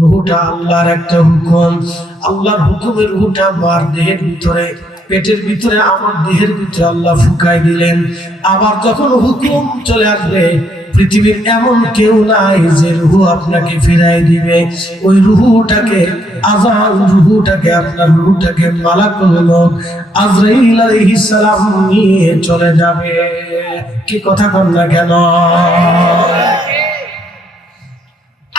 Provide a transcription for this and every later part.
রুহটা আল্লাহর একটা হুকুম, আল্লাহর হুকুমের রুহটা আমার দেহের ভিতরে, পেটের ভিতরে, আমার দেহের ভিতরে আল্লাহ ফুঁকাই দিলেন। আবার যখন হুকুম চলে আসবে, পৃথিবীর এমন কেউ নাই যে রুহু আপনাকে ফিরাই দিবে। ওই রুহুটাকে আজান, রুহুটাকে আপনার রুহুটাকে মালাকুল মউত আজরাইল আলাইহিস সালাম নিয়ে চলে যাবে। কি কথা কন না কেন?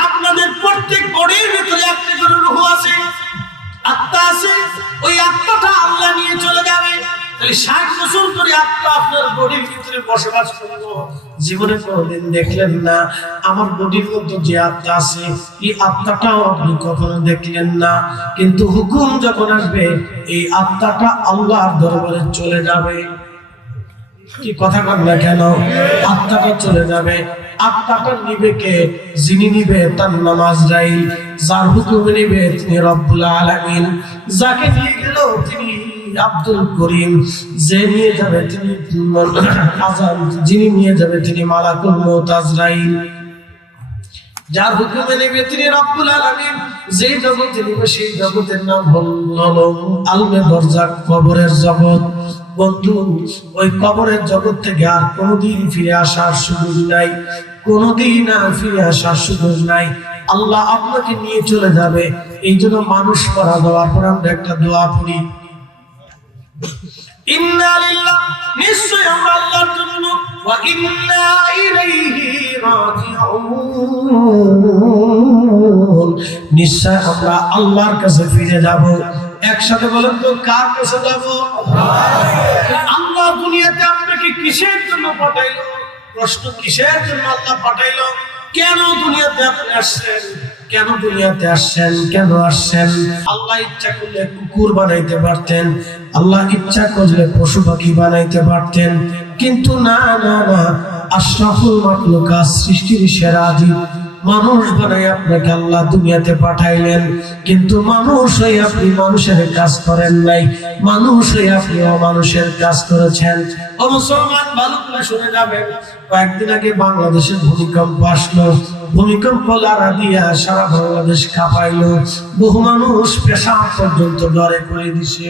আপনাদের প্রত্যেক বডির ভিতরে একটা করে রূহ আছে, আত্মা আছে। ওই আত্মাটা আল্লাহ নিয়ে চলে যাবে। তাহলে 60 বছর ধরে আত্মা আপনার বডির ভিতরে বসবাস করলো, জীবনে কোনোদিন দেখলেন না আমার বডির মধ্যে যে আত্মা আছে, এই আত্মাটাও আপনি কখনো দেখলেন না। কিন্তু হুকুম যখন আসবে, এই আত্মাটা আল্লাহর দরবারে চলে যাবে। কি কথা বল না কেন? আত্মাটা চলে যাবে। আত্মাটা নিবে কে? যিনি নিবে তার নাম আজরাইল। যার হুকুমে নিবে তিনি রব্বুল আলামিন। যাকে নিয়ে গেল তিনি আব্দুল করিম। যে নিয়ে যাবে তিনি আজান, যিনি নিয়ে যাবে তিনি মালাকুল মউত আজরাইল। যার হুকুমে নেবে তিনি রব্বুল আলামিন। যেই জগতে নেবে সেই জগতের নাম হলো আলমে বরজাক, কবরের জগৎ। বন্ধু, ওই কবরের জগৎ থেকে আর কোনোদিন ফিরে আসার সুযোগ নাই, কোনোদিন আর ফিরে আসার সুযোগ নাই। আল্লাহ আপনাকে নিয়ে চলে যাবে। এই জন্য মানুষ মারা যাওয়ার পর আমরা একটা দোয়া পড়ি, ইন্না লিল্লাহ, নিশ্চয় আমরা আল্লাহর জন্য, ওয়া ইন্না ইলাইহি রাজিউন, নিশ্চয় আমরা আল্লাহর কাছে ফিরে যাব। একসাথে বলেন তো, কার কাছে যাব? আল্লাহ দুনিয়াতে আপনাকে কিসের জন্য পাঠাইলো? প্রশ্ন, কিসের জন্য আল্লাহ পাঠাইলো? কেন দুনিয়াতে আপনি আসছেন? কেন দুনিয়াতে আসছেন? কেন আসছেন? আল্লাহ ইচ্ছা করলে কুকুর বানাইতে পারতেন, আল্লাহ ইচ্ছা করলে পশু পাখি বানাইতে পারতেন, কিন্তু না না না, আশরাফুল মাখলুকাত, সৃষ্টির সেরা জীব মানুষ বানাই আপনাকে আল্লাহ দুনিয়াতে পাঠাইলেন। কিন্তু মানুষ হয়ে আপনি মানুষের কাজ করেন নাই, মানুষ হয়ে আপনি অমানুষের কাজ করেছেন। ও মুসলমান, ভালো করে শুনে যাবেন। কয়েকদিন আগে বাংলাদেশে ভূমিকম্প আসলো। ভূমিকম্প লারা দিয়া সারা বাংলাদেশ কাঁপাইলো। বহু মানুষ পেশাব পর্যন্ত ডরে করে দিছে,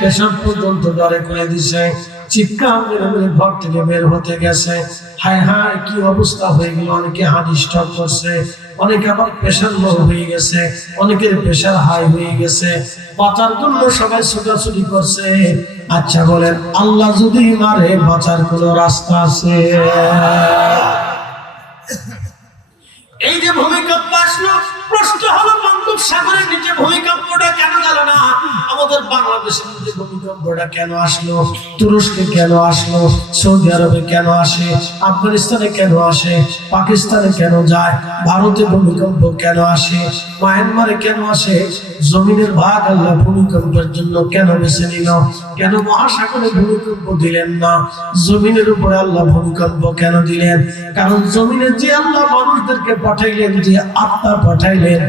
পেশাব পর্যন্ত ডরে করে দিছে। চিৎকার মেরে মেরে ঘর থেকে বের হতে গেছে। হায় হায়, কি অবস্থা হয়ে গেল! অনেকে হার্ট স্ট্রোক করছে, অনেকে আবার প্রেশার লো হয়ে গেছে, অনেকের প্রেশার হাই হয়ে গেছে। বাঁচার জন্য সবাই ছোটাছুটি করছে। আচ্ছা বলেন, আল্লাহ যদি মারে, বাঁচার কোন রাস্তা আছে? এই যে ভূমিকম্প আসলো, প্রশ্ন হলো বঙ্গোপসাগরের নিচে ভূমিকম্পটা কেন গেল না? আমাদের বাংলাদেশের নিচে ভূমিকম্পটা কেন আসলো? তুরস্কে কেন আসলো? সৌদি আরবে কেন আসে? আফগানিস্তানে কেন আসে? পাকিস্তানে কেন যায়? ভারতে ভূমিকম্প কেন আসে? মায়ানমারে কেন আসে? জমিনের ভাগ আল্লাহ ভূমিকম্পের জন্য কেন বেছে নিল? কেন মহাসাগরে ভূমিকম্প দিলেন না? জমিনের উপরে আল্লাহ ভূমিকম্প কেন দিলেন? কারণ জমিনে যে আল্লাহ মানুষদেরকে পাঠাইলেন, যে আত্মা পাঠাইলেন,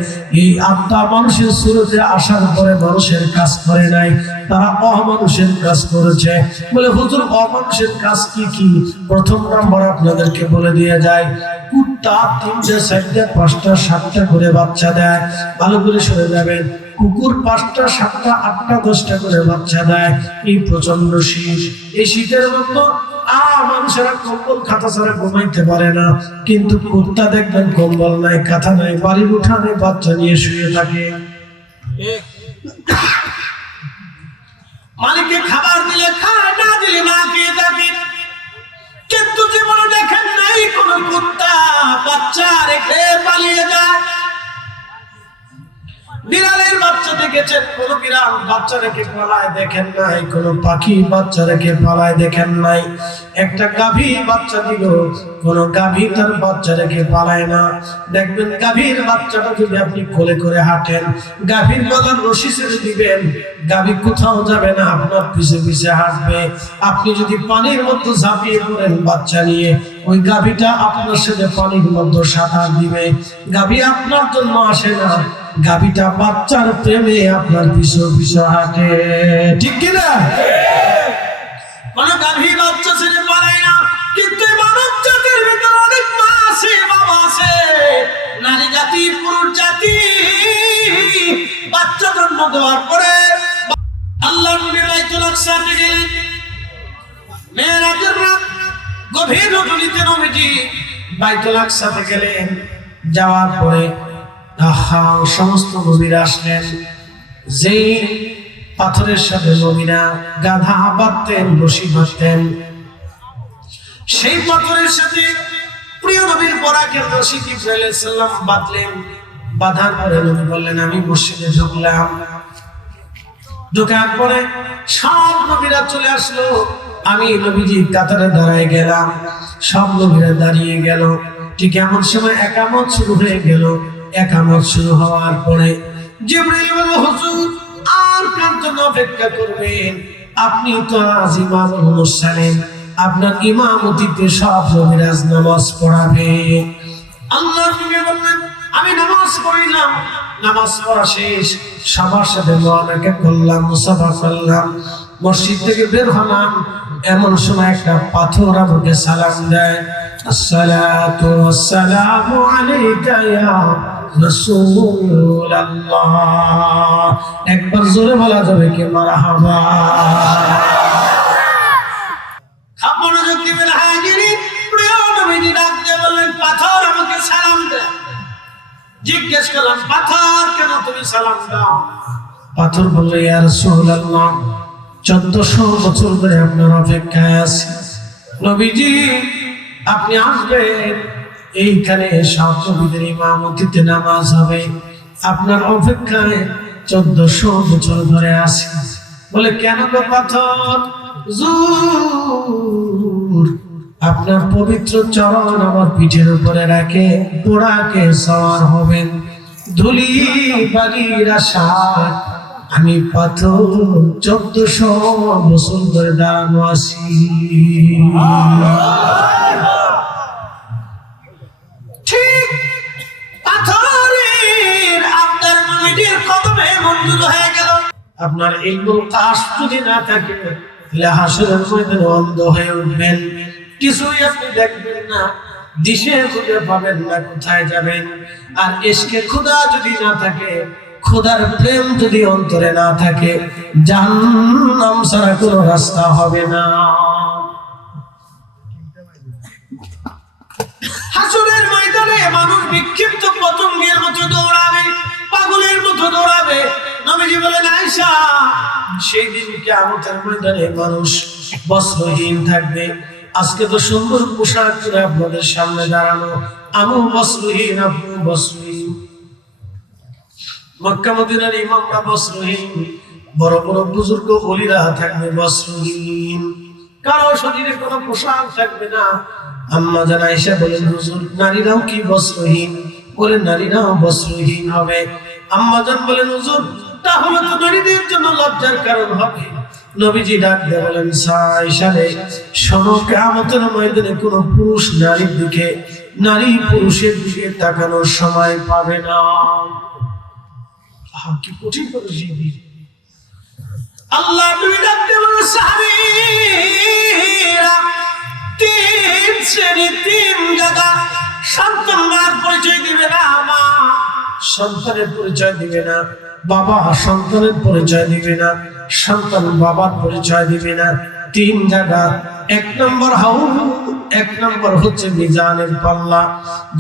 এই আত্মা মানুষের সুরতে আসার পরে মানুষের কাজ করে নাই, তারা অমানুষের কাজ করেছে। বলে হুজুর, অমানুষের কাজ কি কি? প্রথম নাম্বার আপনাদেরকে বলে দিয়ে যায়, কুত্তা 3টে 4টে 5টা 7টা করে বাচ্চা দেয়। ভালো করে শুনে যাবেন। কুকুর 5টা 7টা 8টা 10টা করে বাচ্চা দেয়। এই প্রচন্ড শীত, এই শীতের মধ্যে মানুষেরা কম্বল খাতা ছাড়া ঘুমাইতে পারে না, কিন্তু কুত্তা দেখবেন কম্বল নাই, কাঁথা নাই, বাড়ির উঠানে বাচ্চা নিয়ে শুয়ে থাকে। মালিককে খাবার দিলে খায়, না দিলে না খেয়ে থাকে। কিন্তু জীবনে দেখেন নাই কোন কুত্তা বাচ্চা রেখে পালিয়ে যায়। বিড়ালের বাচ্চা দেখেছেন, কোন বিড়াল বাচ্চা রেখে পালায় দেখেন নাই, কোন পাখি বাচ্চা রেখে পালায় দেখেন নাই। একটা গাভী বাচ্চা দিল, কোন গাভী তার বাচ্চা রেখে পালায় না। দেখবেন গাভীর বাচ্চাটা যদি আপনি কোলে করে হাঁটেন, গাভীর গলার রশি ছেড়ে দিবেন, গাভী কোথাও যাবে না, আপনার পিছে পিছে হাঁটবে। আপনি যদি পানির মধ্যে ঝাঁপিয়ে পড়েন বাচ্চা নিয়ে, ওই গাভীটা আপনার সাথে পানির মধ্যে সাঁতার দিবে। গাভী আপনার জন্য আসে না, গাভীটা বাচ্চার প্রেমে আপনার পিছু পিছু হাঁটে। ঠিক কিনা? মানে গাভী বাচ্চা ছেড়ে পালায় না। কিন্তু মানব জাতির ভিতরে অনেক মা আছে, বাবা আছে, জাতি পুরুষ জাতি বাচ্চা জন্ম দেওয়ার পরে আল্লাহ নবী বাইতুল আকসাতে গেলেন। মেরাজের রাত গভীর রজনীতে নবীজি বাইতুল আকসাতে গেলেন। যাওয়ার পরে সমস্ত নবীরা আসলেন। যেই পাথরের সাথে নবীরা গাধা বাঁধতেন, রশি বাঁধতেন, সেই পাথরের সাথে প্রিয় নবীর পরাকের রশি জিবরাইল আলাইহিস সালাম বাঁধলেন। বাঁধার পরে নবী বললেন, আমি মসজিদে ঢুকলাম। ঢোকার পরে সব নবীরা চলে আসলো। আমি নবীজি কাতারে দাঁড়ায় গেলাম, সব নবীরা দাঁড়িয়ে গেল। ঠিক এমন সময় একামত শুরু হয়ে গেল। একামত শুরু হওয়ার পরে জিবরাইল বলল, হুজুর আর কার জন্য অপেক্ষা করবেন? আপনি তো আজ ইমামুল মুরসালিন, আপনার ইমামতিতে সব নবীরা নামাজ পড়াবে। আল্লাহর নবী বললেন, আমি নামাজ পড়িলাম। নামাজ পড়া শেষ, সবার সাথে মুআনাকা করলাম, মুসাফা করলাম, মসজিদ থেকে বের হলাম। এমন সময় একটা পাথর আমাকে সালাম দেয়, আসসালাতু ওয়াসসালামু আলাইকা ইয়া রাসূলুল্লাহ। একবার জোরে বলা যাবে কি মারহাবা? মনোযোগ দিবেন হাজিরিন। প্রিয় নবীজি ডাক দিয়ে বললেন, পাথর আমাকে সালাম দেয়। জিজ্ঞেস করলাম, পাথর কেন তুমি সালাম দাও? পাথর বলল, ইয়া রাসূলুল্লাহ 1400 বছর ধরে আপনার অপেক্ষায় আছি। নবীজি আপনি আসবেন, এইখানে সব নবীদের ইমামতিতে নামাজ হবে, আপনার অপেক্ষায় 1400 বছর ধরে আছি। বলে, কেন গো পাথর? হুজুর আপনার পবিত্র চরণ আমার পিঠের উপরে রাখে পোড়াকে সওয়ার হবেন, ধুলি বালির আশায় আমি পাথর 1400 বছর ধরে দাঁড়ানো আছি। ঠিক পাথরের আপনার নবীজির কদমে মঞ্জুর হয়ে গেল। আপনার ইলমুল কাশ যদি না থাকে তাহলে হাসরের ময়দানে অন্ধ হয়ে উঠবেন, কিছুই আপনি দেখবেন না, দিশে খুঁজে পাবেন না কোথায় যাবেন। আর ইশকে খুদা যদি না থাকে, খোদার প্রেম যদি অন্তরে না থাকে, জাহান্নাম ছাড়া কোনো রাস্তা হবে না। হাসরের ময়দানে মানুষ বিক্ষিপ্ত পতঙ্গের মতো দৌড়াবে, পাগলের মতো দৌড়াবে। নবীজি বলেন, আয়েশা সেই দিন কিয়ামতের ময়দানে মানুষ বস্ত্রহীন থাকবে। আজকে তো সুন্দর পোশাক পরে আপনাদের সামনে দাঁড়ানো, আমিও বস্ত্রহীন, আপনিও বস্ত্রহীন। মক্কা মদিনার ইমামরা বস্ত্রহীন, বড় বড় বুজুর্গ ওলিরা থাকবে বস্ত্রহীন, কারো শরীরে কোনো পোশাক থাকবে না। আম্মা জান আয়েশা বলেন, হুজুর নারীরাও কি বস্ত্রহীন? বলে, নারীরাও বস্ত্রহীন হবে। আম্মা জান বলেন, হুজুর তাহলে তো নারীদের জন্য লজ্জার কারণ হবে। নবীজি ডাক দিয়ে বলেন, আয়েশা রে শোনো, কিয়ামতের ময়দানে কোনো পুরুষ নারীর দিকে, নারী পুরুষের দিকে তাকানোর সময় পাবে না। কি কঠিন পরিস্থিতি। আল্লাহ নবী ডাক দিয়ে বলেন, সাহাবীরা তিন শ্রেণী, তিন জায়গা। সন্তান মার পরিচয় দিবে না, মা সন্তানের পরিচয় দিবে না, বাবা সন্তানের পরিচয় দিবে না, সন্তান বাবার পরিচয় দিবে না। তিন জায়গা। এক নম্বর হচ্ছে মিজানের পাল্লা।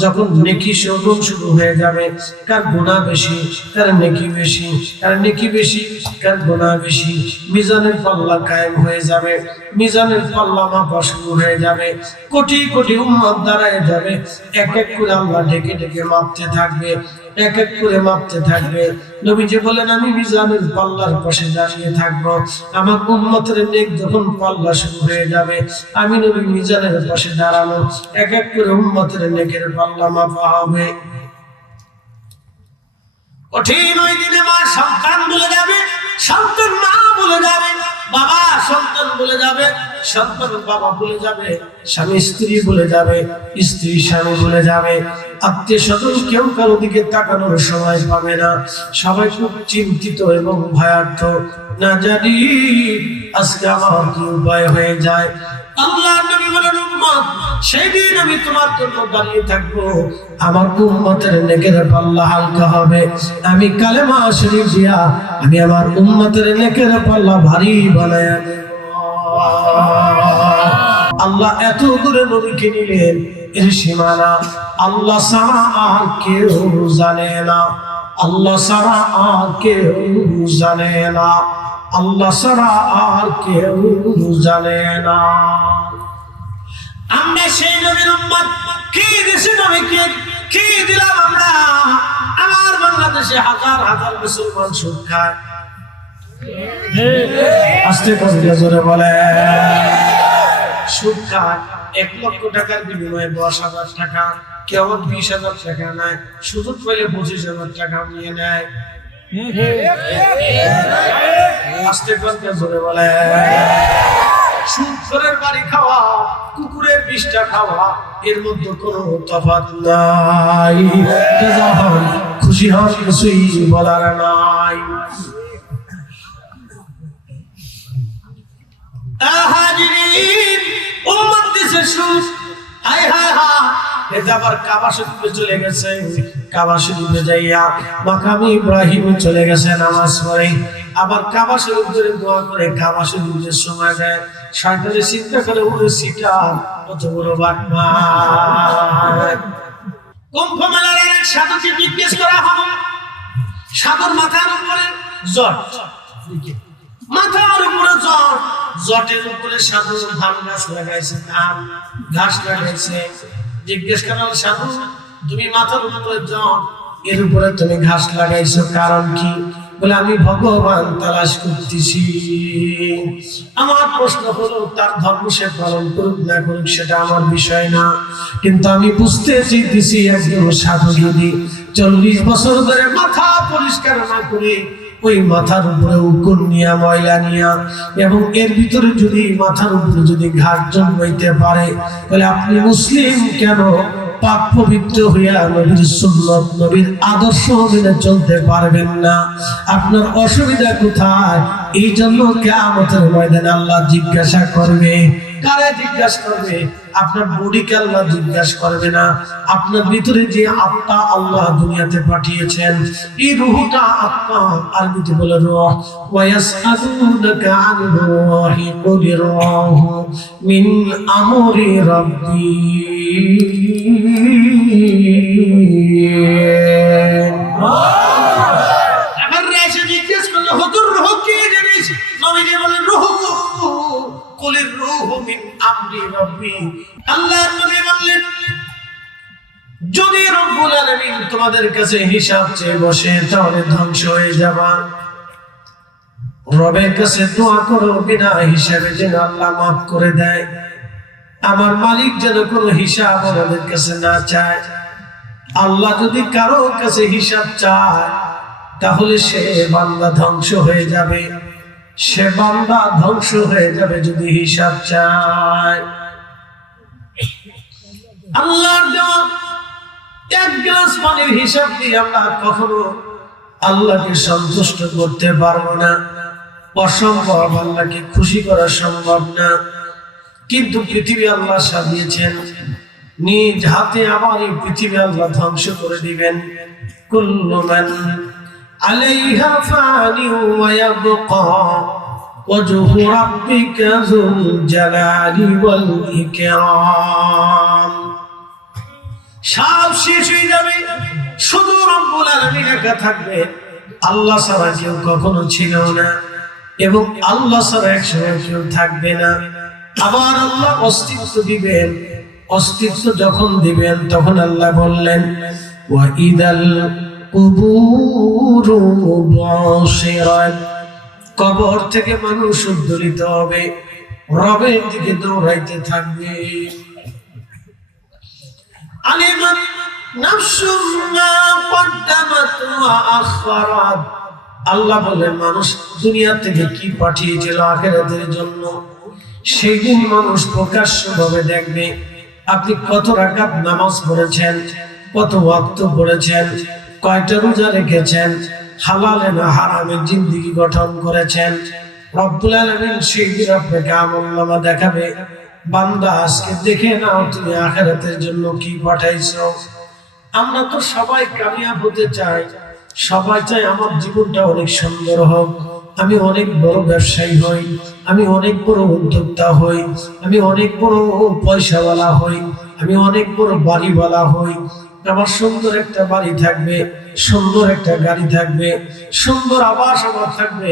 যখন নেকি শোধন শুরু হয়ে যাবে, কার গুনাহ বেশি, কার নেকি বেশি, কার নেকি বেশি, কার গুনাহ বেশি, মিজানের পাল্লা কায়েম হয়ে যাবে। মিজানের পাল্লা মাপা শুরু হয়ে যাবে। কোটি কোটি উম্মত দাঁড়ায় যাবে, এক এক করে আল্লাহ ডেকে ডেকে মাপতে থাকবে, এক এক করে মাপতে থাকবে। নবীজি বলেন, আমি মিজানের পাল্লার পাশে দাঁড়িয়ে থাকবো। আমার উম্মতের নেক যখন পাল্লা শুরু হয়ে যাবে, আমি নবী মিজানের পাশে দাঁড়ানো, এক এক করে উম্মতের নেকের পাল্লা মাপা হবে। কঠিন ওই দিনে মা সন্তান বলে যাবে, সন্তান মা বলে যাবে, বাবা সন্তান বলে যাবে, সন্তান বাবা বলে যাবে, স্বামী স্ত্রী বলে যাবে, স্ত্রী স্বামী বলে যাবে। আত্মীয় স্বজন কেউ কারো দিকে তাকানোর সময় পাবে না। সবাই খুব চিন্তিত এবং ভয়ার্থ, না জানি আজকে আমার কি উপায় হয়ে যায়। আল্লাহ নবী বলেন উম্মত সেই দিন আমি তোমার জন্য দাঁড়িয়ে থাকবো, আমার উম্মতের নেকের পাল্লা হালকা হবে, আমি কালেমা শরীফ দিয়া আমি আমার উম্মতের নেকের পাল্লা ভারী বানায়া দেব। আল্লাহ এত দূরে নবীকে নিলেন, এর সীমানা আল্লাহ ছাড়া আর কেউ জানে না, আল্লাহ ছাড়া আর কেউ জানে না, আল্লাহ ছাড়া আর কেউ জানে না। আমরা সেই নবীর উম্মত, কি দেশে নবীকে কি দিলাম আমরা? আমার বাংলাদেশে হাজার হাজার মুসলমান সুদ খায়, আস্তে করে জোরে বলে সুদ খায়। 1 লক্ষ টাকার বিনিময়ে 10,000 টাকা, কেউ 20,000 টাকা নেয়, সুদ পেলে 25,000 টাকা নিয়ে নেয়। আস্তে করে জোরে বলে সুদের বাড়ি খাওয়া, কুকুরের বিষটা খাওয়া, এর মধ্যে কোনো তফাৎ নাই। যখন খুশি হন কিছুই বলার নাই। হাজিরিন উম্মত দেশে সুদ, হায় হায় হায়, এটা আবার কাবা শরীফে চলে গেছে, কাবা শরীফে যাইয়া মাকাম ইব্রাহিমে চলে গেছে নামাজ পড়ে, আবার কাবা শরীফ ধরে দোয়া করে কাবা শরীফের সময় যায়। শয়তানে চিন্তা করে ওরে সিটা কত বড় বাটমা। কুম্ভ মেলার এক সাধুকে জিজ্ঞেস করা হবে, সাধুর মাথার উপরে জট, মাথার উপরে জট, জটের উপরে সাধু ধান গাছ লাগাইছে, ধান ঘাস লাগাইছে। জিজ্ঞেস করা হলো, সাধু তুমি মাথার উপরে জট, এর উপরে তুমি ঘাস লাগাইছো, কারণ কি? বলে আমি ভগবান তালাশ করতেছি। আমার প্রশ্ন হলো তার ধর্ম সে পালন করুক না করুক সেটা আমার বিষয় না, কিন্তু আমি বুঝতে চাইতেছি একজন সাধু যদি 40 বছর ধরে মাথা পরিষ্কার না করে ওই মাথার উপরে উকুন নিয়া ময়লা নিয়া এবং এর ভিতরে যদি মাথার উপরে যদি ঘাস জন্মাইতে পারে, তাহলে আপনি মুসলিম কেন পাক পবিত্র হইয়া নবীর সুন্নাত নবীর আদর্শ মেনে চলতে পারবেন না? আপনার অসুবিধা কোথায়? এই জন্য কিয়ামতের ময়দানে আল্লাহ জিজ্ঞাসা করবে। কারে জিজ্ঞাসা করবে? আপনার বডিকে আল্লাহ জিজ্ঞাসা করবে না, আপনার ভিতরে যে আত্মা আল্লাহ দুনিয়াতে পাঠিয়েছেন, এই রূহটা আত্মা, আরবিতে বলে রূহ। ওয়ায়াসআলুনাকা আনির রূহি কুলির রূহু মিন আমরি রাব্বি। আবার রাসূল জিজ্ঞেস করলো, হুজুর রূহ কি জিনিস? নবীজি বলেন, রূহ কুলির রূহু মিন আমরি রাব্বি। আল্লাহর নবী বললেন, যদি রব্বুল আলামিন তোমাদের কাছে হিসাব চেয়ে বসে তাহলে ধ্বংস হয়ে যাবা। রবের কাছে দোয়া করো বিনা হিসাবে যেন আল্লাহ মাফ করে দেয়। আমার মালিক যেন কোনো হিসাব আমাদের কাছে না চায়। আল্লাহ যদি কারো কাছে হিসাব চায় তাহলে সে বান্দা ধ্বংস হয়ে যাবে, সে বান্দা ধ্বংস হয়ে যাবে যদি হিসাব চায়। আল্লাহর দেওয়া 1 গ্লাস পানির হিসাব দিয়ে আমরা কখনো আল্লাহকে সন্তুষ্ট করতে পারবো না, অসম্ভব, আল্লাহকে খুশি করা সম্ভব না। কিন্তু পৃথিবী আল্লাহ সাজিয়েছেন, নিজ হাতে আবার এই পৃথিবী আল্লাহ ধ্বংস করে দিবেন। কুল্লু মান আলাইহা ফানি ওয়া ইয়াবকা ওয়াজহু রাব্বিকা যুল জালালি ওয়াল ইকরাম। সব শেষ হয়ে যাবে, শুধু রব্বুল আলামিন একা থাকবে। আল্লাহ ছাড়া কেউ কখনো ছিল না এবং আল্লাহ ছাড়া একসময় কেউ থাকবে না। আবার আল্লাহ অস্তিত্ব দিবেন, অস্তিত্ব যখন দিবেন তখন আল্লাহ বললেন, ওয়া ইদাল কুবুরু বুশিরাত, কবর থেকে মানুষ উদ্ধৃত হবে, রবের দিকে দৌড়াইতে থাকবে। আলিমাত নাফসুম মা কদ্দামাত ওয়া আখখারাত। আল্লাহ বলেন মানুষ দুনিয়া থেকে কি পাঠিয়েছিল আখিরাতের জন্য, সেই দিন মানুষ প্রকাশ্যভাবে দেখবে আপনি কত রাকাত নামাজ পড়েছেন, কত ওয়াক্ত পড়েছেন, কয়টা রোজা রেখেছেন, হালালে না হারামে জিন্দেগি গঠন করেছেন। রব্বুল আলামিন সেই দিন আপনাকে আমলনামা দেখাবে, বান্দা আজকে দেখে নাও তুমি আখিরাতের জন্য কি পাঠাইছো। আমরা তো সবাই কামিয়াব হতে চাই, সবাই চাই আমার জীবনটা অনেক সুন্দর হোক, আমি অনেক বড় ব্যবসায়ী হই, আমি অনেক বড় উদ্যোক্তা হই, আমি অনেক বড় পয়সাওয়ালা হই, আমি অনেক বড় বাড়িওয়ালা হই, আমার সুন্দর একটা বাড়ি থাকবে, সুন্দর একটা গাড়ি থাকবে, সুন্দর আবাস আমার থাকবে,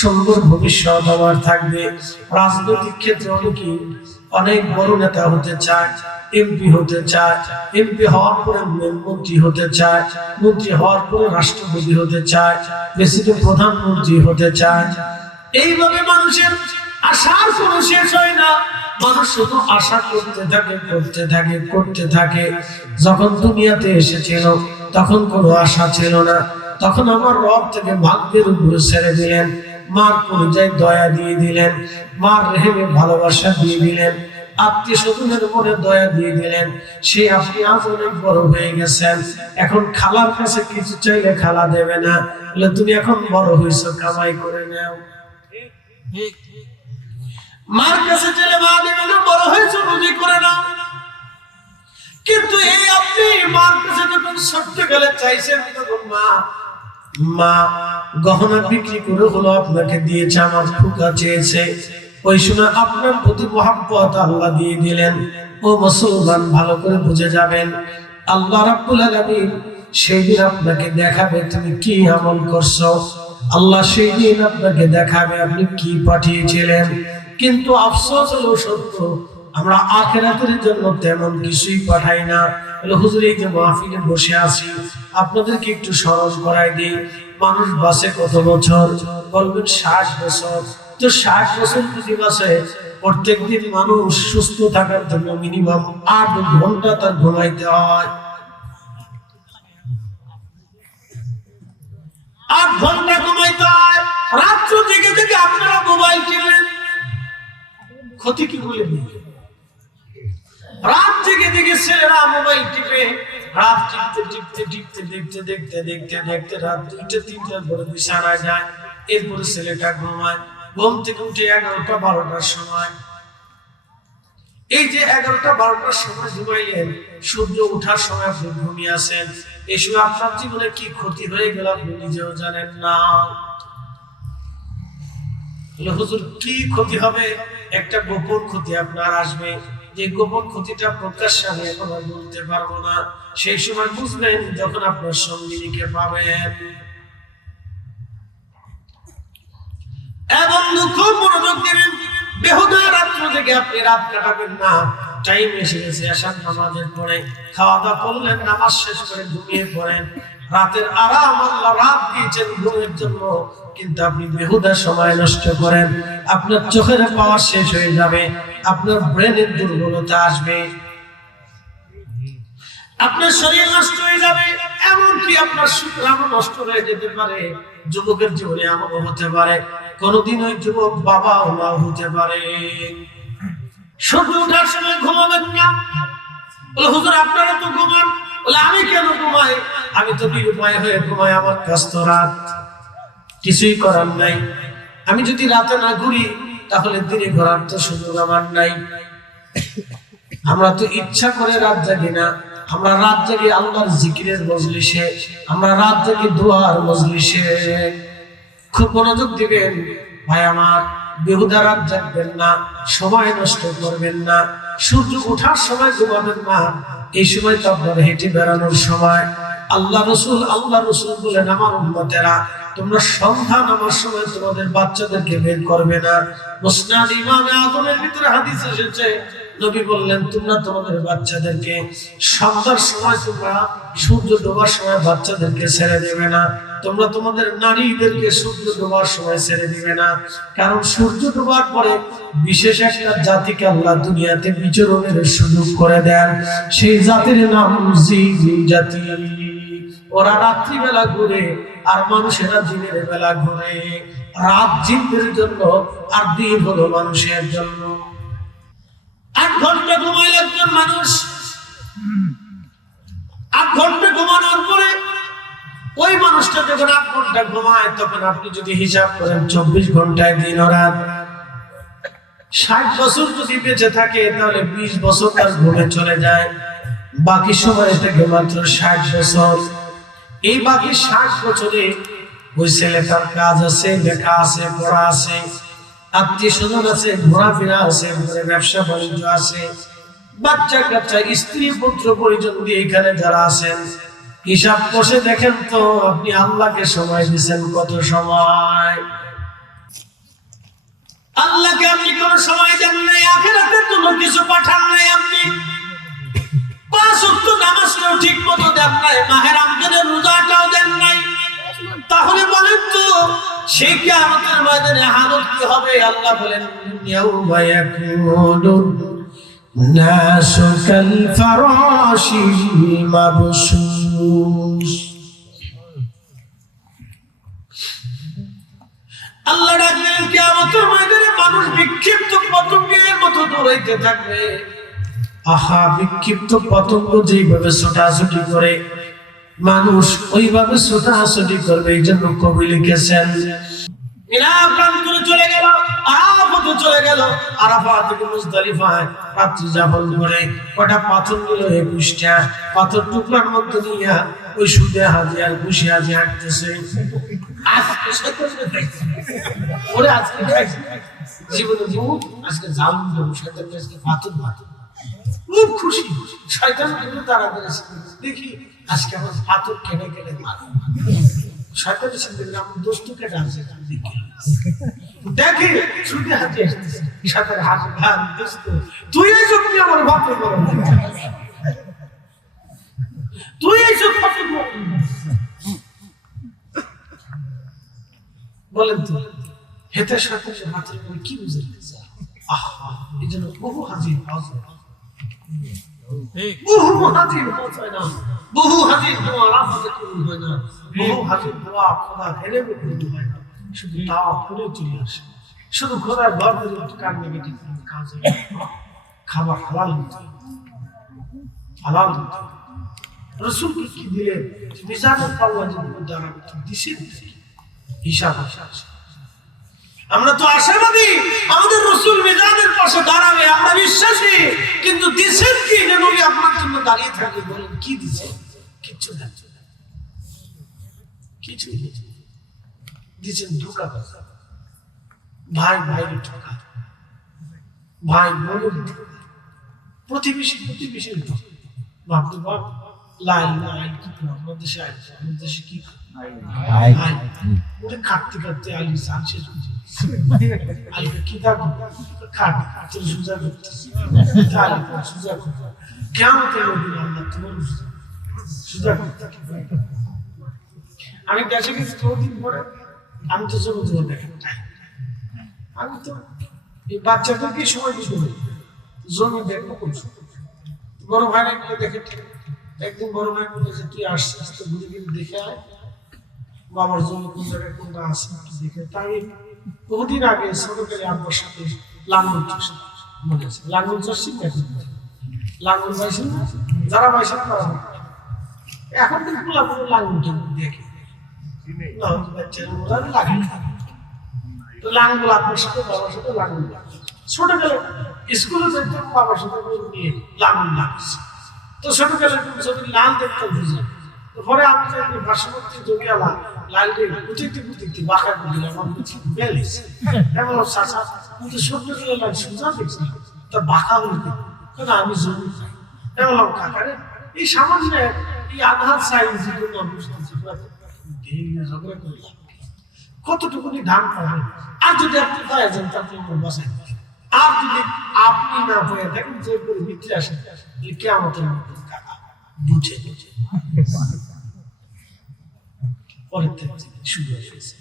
সুন্দর ভবিষ্যৎ আমার থাকবে। রাজনৈতিক ক্ষেত্রে অনেকেই অনেক বড় নেতা হতে চায়, এমপি হতে চায়, এমপি হওয়ার পরে মন্ত্রী হতে চায়, মন্ত্রী হওয়ার পরে রাষ্ট্রপতি হতে চায়, প্রেসিডেন্ট প্রধানমন্ত্রী হতে চায়। এইভাবে মানুষের আশার কোনো শেষ হয় না। মানুষ শুধু আশা করতে থাকে, করতে থাকে, করতে থাকে। যখন দুনিয়াতে এসেছিল তখন কোনো আশা ছিল না, তখন আমার রব থেকে ভাগ্যের উপরে ছেড়ে দিলেন, মার পরিচয় দয়া দিয়ে দিলেন, মার রেহেমে ভালোবাসা দিয়ে দিলেন, আত্মীয় স্বজনের মনে দয়া দিয়ে দিলেন। সে আপনি আজ অনেক বড় হয়ে গেছেন, এখন খালার কাছে কিছু চাইলে খালা দেবে না, বলে তুমি এখন বড় হয়েছো, কামাই করে নাও। মার কাছে চাইলে মা দেবে না, বড় হয়েছো রুজি করে নাও। কিন্তু এই আপনি মার কাছে যখন সত্যি গেলে চাইছেন, তখন মা গহনা বিক্রি করে হলো আপনাকে দিয়েছে, আমার ফুকা চেয়েছে, ওই সময় আপনার প্রতি মহব্বত আল্লাহ দিয়ে দিলেন। ও মুসলমান, ভালো করে বুঝে যাবেন, আল্লাহ রাব্বুল আলামিন সেই দিন আপনাকে দেখাবে তুমি কি আমল করছো। আল্লাহ সেই দিন আপনাকে দেখাবে আপনি কি পাঠিয়েছিলেন। কিন্তু আফসোস হলো সত্য, আমরা আখিরাতের জন্য তেমন কিছুই পাঠাই না। হুজুর, এই যে মাহফিলে বসে আছি, আপনাদেরকে একটু স্মরণ করাই দিই, মানুষ বাঁচে কত বছর? বলবেন 60 বছর। তো 60 বছর যদি বাঁচে, প্রত্যেকদিন মানুষ সুস্থ থাকার জন্য মিনিমাম 8 ঘন্টা তার ঘুমাইতে হয়। 8 ঘন্টা ঘুমাইতে হয়। রাত্র জেগে জেগে আপনারা মোবাইল টিপেন, ক্ষতি কি বলে দিন? রাত জেগে জেগে ছেলেরা মোবাইল টিপে, রাত টিপতে টিপতে টিপতে দেখতে দেখতে দেখতে দেখতে রাত 2টা 3টার পরে বিছানায় যায়। এরপরে ছেলেটা ঘুমায়, ঘুম থেকে উঠে 11টা 12টার সময়। এই যে 11টা 12টার সময় ঘুমাইলেন, সূর্য ওঠার সময় আপনি ঘুমিয়ে আছেন। এই সময় আপনার জীবনে কি ক্ষতি হয়ে গেল আপনি নিজেও জানেন না। হুজুর, কি ক্ষতি হবে? একটা গোপন ক্ষতি আপনার আসবে, যে গোপন ক্ষতিটা প্রকাশ্যে আমি এখন আর বলতে পারবো না। সেই সময় বুঝবেন যখন আপনার সঙ্গীকে পাবেন। এবং খুব মনোযোগ দিবেন, বেহুদা রাত্র থেকে আপনি রাত কাটাবেন না। টাইম এসে গেছে এশার নামাজের পরে, খাওয়া দাওয়া করলেন, নামাজ শেষ করে ঘুমিয়ে পড়েন। রাতের আরাম আল্লাহ রাত দিয়েছেন ঘুমের জন্য, কিন্তু আপনি বেহুদা সময় নষ্ট করেন। আপনার চোখের পাওয়ার শেষ হয়ে যাবে, আপনার ব্রেনের দুর্বলতা আসবে, আপনার শরীর নষ্ট হয়ে যাবে, এমনকি আপনার শুক্রাণু নষ্ট হয়ে যেতে পারে। যুবকের জীবনে এমনও হতে পারে, কোনদিন ওই যুবক বাবাও না হতে পারে। সূর্য ওঠার সময় ঘুমাবেন না। বলে হুজুর, আপনারা তো ঘুমান। বলে আমি কেন ঘুমাই? আমি তো নিরুপায় হয়ে ঘুমাই, আমার কাজ তো রাত, কিছুই করার নাই। আমি যদি রাতে না ঘুরি তাহলে দিনে ঘোরার তো সুযোগ আমার নাই। আমরা তো ইচ্ছা করে রাত জাগি না, আমরা রাত জাগি আল্লাহর জিকিরের মজলিসে, আমরা রাত জাগি দুআর মজলিসে। খুব মনোযোগ দিবেন ভাই আমার, বেহুদা রাত জাগবেন না, সময় নষ্ট করবেন না। সূর্য ওঠার সময় ঘুমাবেন না, এই সময় তো আপনার হেঁটে বেড়ানোর সময়। আল্লাহ রসুল বলেন, আমার উম্মতেরা তোমরা সন্ধ্যা নামার সময় তোমাদের বাচ্চাদেরকে বের করবে না। মুসনাদ ইমামে আযমের ভিতরে হাদিস এসেছে, নবী বললেন তোমরা তোমাদের বাচ্চাদেরকে সন্ধ্যার সময়, তোমরা সূর্য ডোবার সময় বাচ্চাদেরকে ছেড়ে দেবে না। তোমরা তোমাদের নারীদেরকে সূর্য ডোবার সময় ছেড়ে দিবে না। কারণ সূর্য ডোবার পরে বিশেষ একটা জাতিকে আল্লাহ দুনিয়াতে বিচরণের সুযোগ করে দেন, সেই জাতির নাম জিন জাতি। ওরা রাত্রিবেলা ঘুরে আর মানুষেরা দিনের বেলা ঘুরে। রাত জিনদের জন্য আর দিন হলো মানুষের জন্য। 8 ঘন্টা ঘুমাইলে একজন মানুষ, 8 ঘন্টা ঘুমানোর পরে ওই মানুষটা যখন 8 ঘন্টা ঘুমায়, তখন আপনি যদি হিসাব করেন 24 ঘন্টায় দিন ও রাত, 60 বছর যদি বেঁচে থাকে তাহলে 20 বছর তার ঘুমে চলে যায়, বাকি সময় থেকে মাত্র 60 বছর। এই বাকি 60 বছরে ওই ছেলেটার কাজ আছে, লেখা আছে, পড়া আছে, আত্মীয় স্বজন আছে, ঘোরাফেরা আছে, ব্যবসা বাণিজ্য আছে, বাচ্চা কাচ্চা, স্ত্রী পুত্র পরিজন দিয়ে এখানে যারা আছেন, হিসাব কষে দেখেন তো আপনি আল্লাহকে সময় দিচ্ছেন কত সময়? আল্লাহকে আপনি কোন সময় দেন নাই, আখিরাতের জন্য কিছু পাঠান নাই, আপনি 5 ওয়াক্ত নামাজটাও ঠিক মতো দেন নাই, মাহে রমজানের রোজাটাও দেন নাই। তাহলে বলেন তো সেই কিয়ামতের ময়দানে হালত কি হবে? আল্লাহ বলেন ইয়াউমা ইয়াকুনু নাসু কাল ফারাশিল মাবসুস। আল্লাহ ডাকবেন কিয়ামতের ময়দানে মানুষ বিক্ষিপ্ত পতঙ্গের মতো দৌড়াইতে থাকবে। আহা, বিক্ষিপ্ত পতঙ্গ যেভাবে ছোটাছুটি করে মানুষ ওইভাবে ছোটাছুটি করবে। এই জন্য কবি লিখেছেন মিনা প্রান্তরে চলে গেল, আরাফাতে চলে গেল, আরাফাত থেকে মুজদালিফায় রাত্রি যাপন করে কটা পাথর নিল 21টা পাথর টুকরার মধ্যে নিয়ে ওই সুদে হাজি আর খুশি হাজি হাঁটতেছে। আজকে ওরে আজকে খাইছে জীবনে জীবন, আজকে জাম দেবো শয়তান, আজকে পাথর পাথর খুব খুশি। শয়তান কিন্তু তারা করেছে, দেখি আজকে আমার পাথর কেটে কেটে মার। শয়তানের সাথে আমার দোস্ত কেটে আছে, দেখি সুদে হাজি আসতেছে, শয়তান হাজি ভাই দোস্ত তুই এই সব কি আমার পাথর করো, তুই এই সব পাথর করো বলেন তো হেতে শয়তানের পাথর করে কি বুঝে নিতে? আহা, এই জন্য বহু হাজির বহু হাজির হয় না, বহু হাজির দোয়া রাফাতে কবুল হয় না, বহু হাজির দোয়া খোদা হেরে কবুল হয় না, শুধু তাওয়া করে চলে আসে। শুধু খোদার ঘর ধরে কান নেগেটিভ কাজ হয়, খাবার হালাল হতে হালাল হতে রসুলকে কি দিলে মিজানের পাল্লা যদি দাঁড়াবে তো দিছে হিসাব আছে। আমরা তো আশাবাদী আমাদের রাসূল মিজানের পাশে দাঁড়াবে, আমরা বিশ্বাসী, কিন্তু দিছেন কি যে নবী আপনার জন্য দাঁড়িয়ে থাকবে? বলেন কি দিছে? কিচ্ছু না, কিছু দিছেন ধোঁকা, ভাই ভাইয়ের ধোঁকা, ভাই বোনের ধোঁকা, প্রতিবেশী প্রতিবেশীর ধোঁকা। ভাবতে বাপ লাইন লাইন কি আমাদের দেশে আছে, আমাদের দেশে কি ওরে কাটতে কাটতে আলি সান শেষ হয়েছে, আলকে কিতাব কাট কাটতে সুজা করতেছে, তাহলে সুজা করতে কিয়ামতের দিন আল্লাহ তোমার সুজা করতে। আমি দেশে গেছি কতদিন পরে, আমি তো জমি জমা দেখেন, আমি তো এই বাচ্চাদেরকে সময় দিতে হবে, জমি দেখবো কোন বড় ভাইরা মিলে দেখে। একদিন বড় ভাই বলে যে তুই আসছিস আস্তে ঘুরে ঘুরে দেখে আয় বাবার জমি কোন জায়গায় কোনটা আছে দেখে। তাই বহুদিন আগে ছোটকালে আব্বার সাথে লাঙ্গল চাষ মনে আছে, লাঙ্গল চাষ শিখতে লাঙ্গল বাইছে না, যারা বাইছে তারা এখন কিন্তু পুরো লাঙ্গল দেখে লাগে। তো লাঙ্গল আব্বার সাথে বাবার সাথে লাঙ্গল ছোটকালে স্কুলে যেতাম বাবার সাথে নিয়ে লাঙ্গল লাগিয়েছে। তো ছোটকালে যদি লাল দেখতাম বুঝে, পরে আমি যে পার্শ্ববর্তী জমিয়ালা লাল প্রতিটি প্রতিটি বাঁকা করে আমার বেলিস এমন চাষা কিন্তু ছোটকালে লাল সোজা দেখছি তার বাঁকা হলে কেন আমি জমি খাই এমন কাকারে এই সামান্য এই আধার সাইজ ঝগড়া করলাম কতটুকুনি ধান পাবেন। আর যদি আপনি পাওয়া যান তাহলে আমার বাসায়, আর যদি আপনি না হয়ে থাকেন যে করে ভিতরে আসেন কিয়ামতের মধ্যে কাকা বুঝে বুঝে পরের থেকে শুরু হয়ে গেছে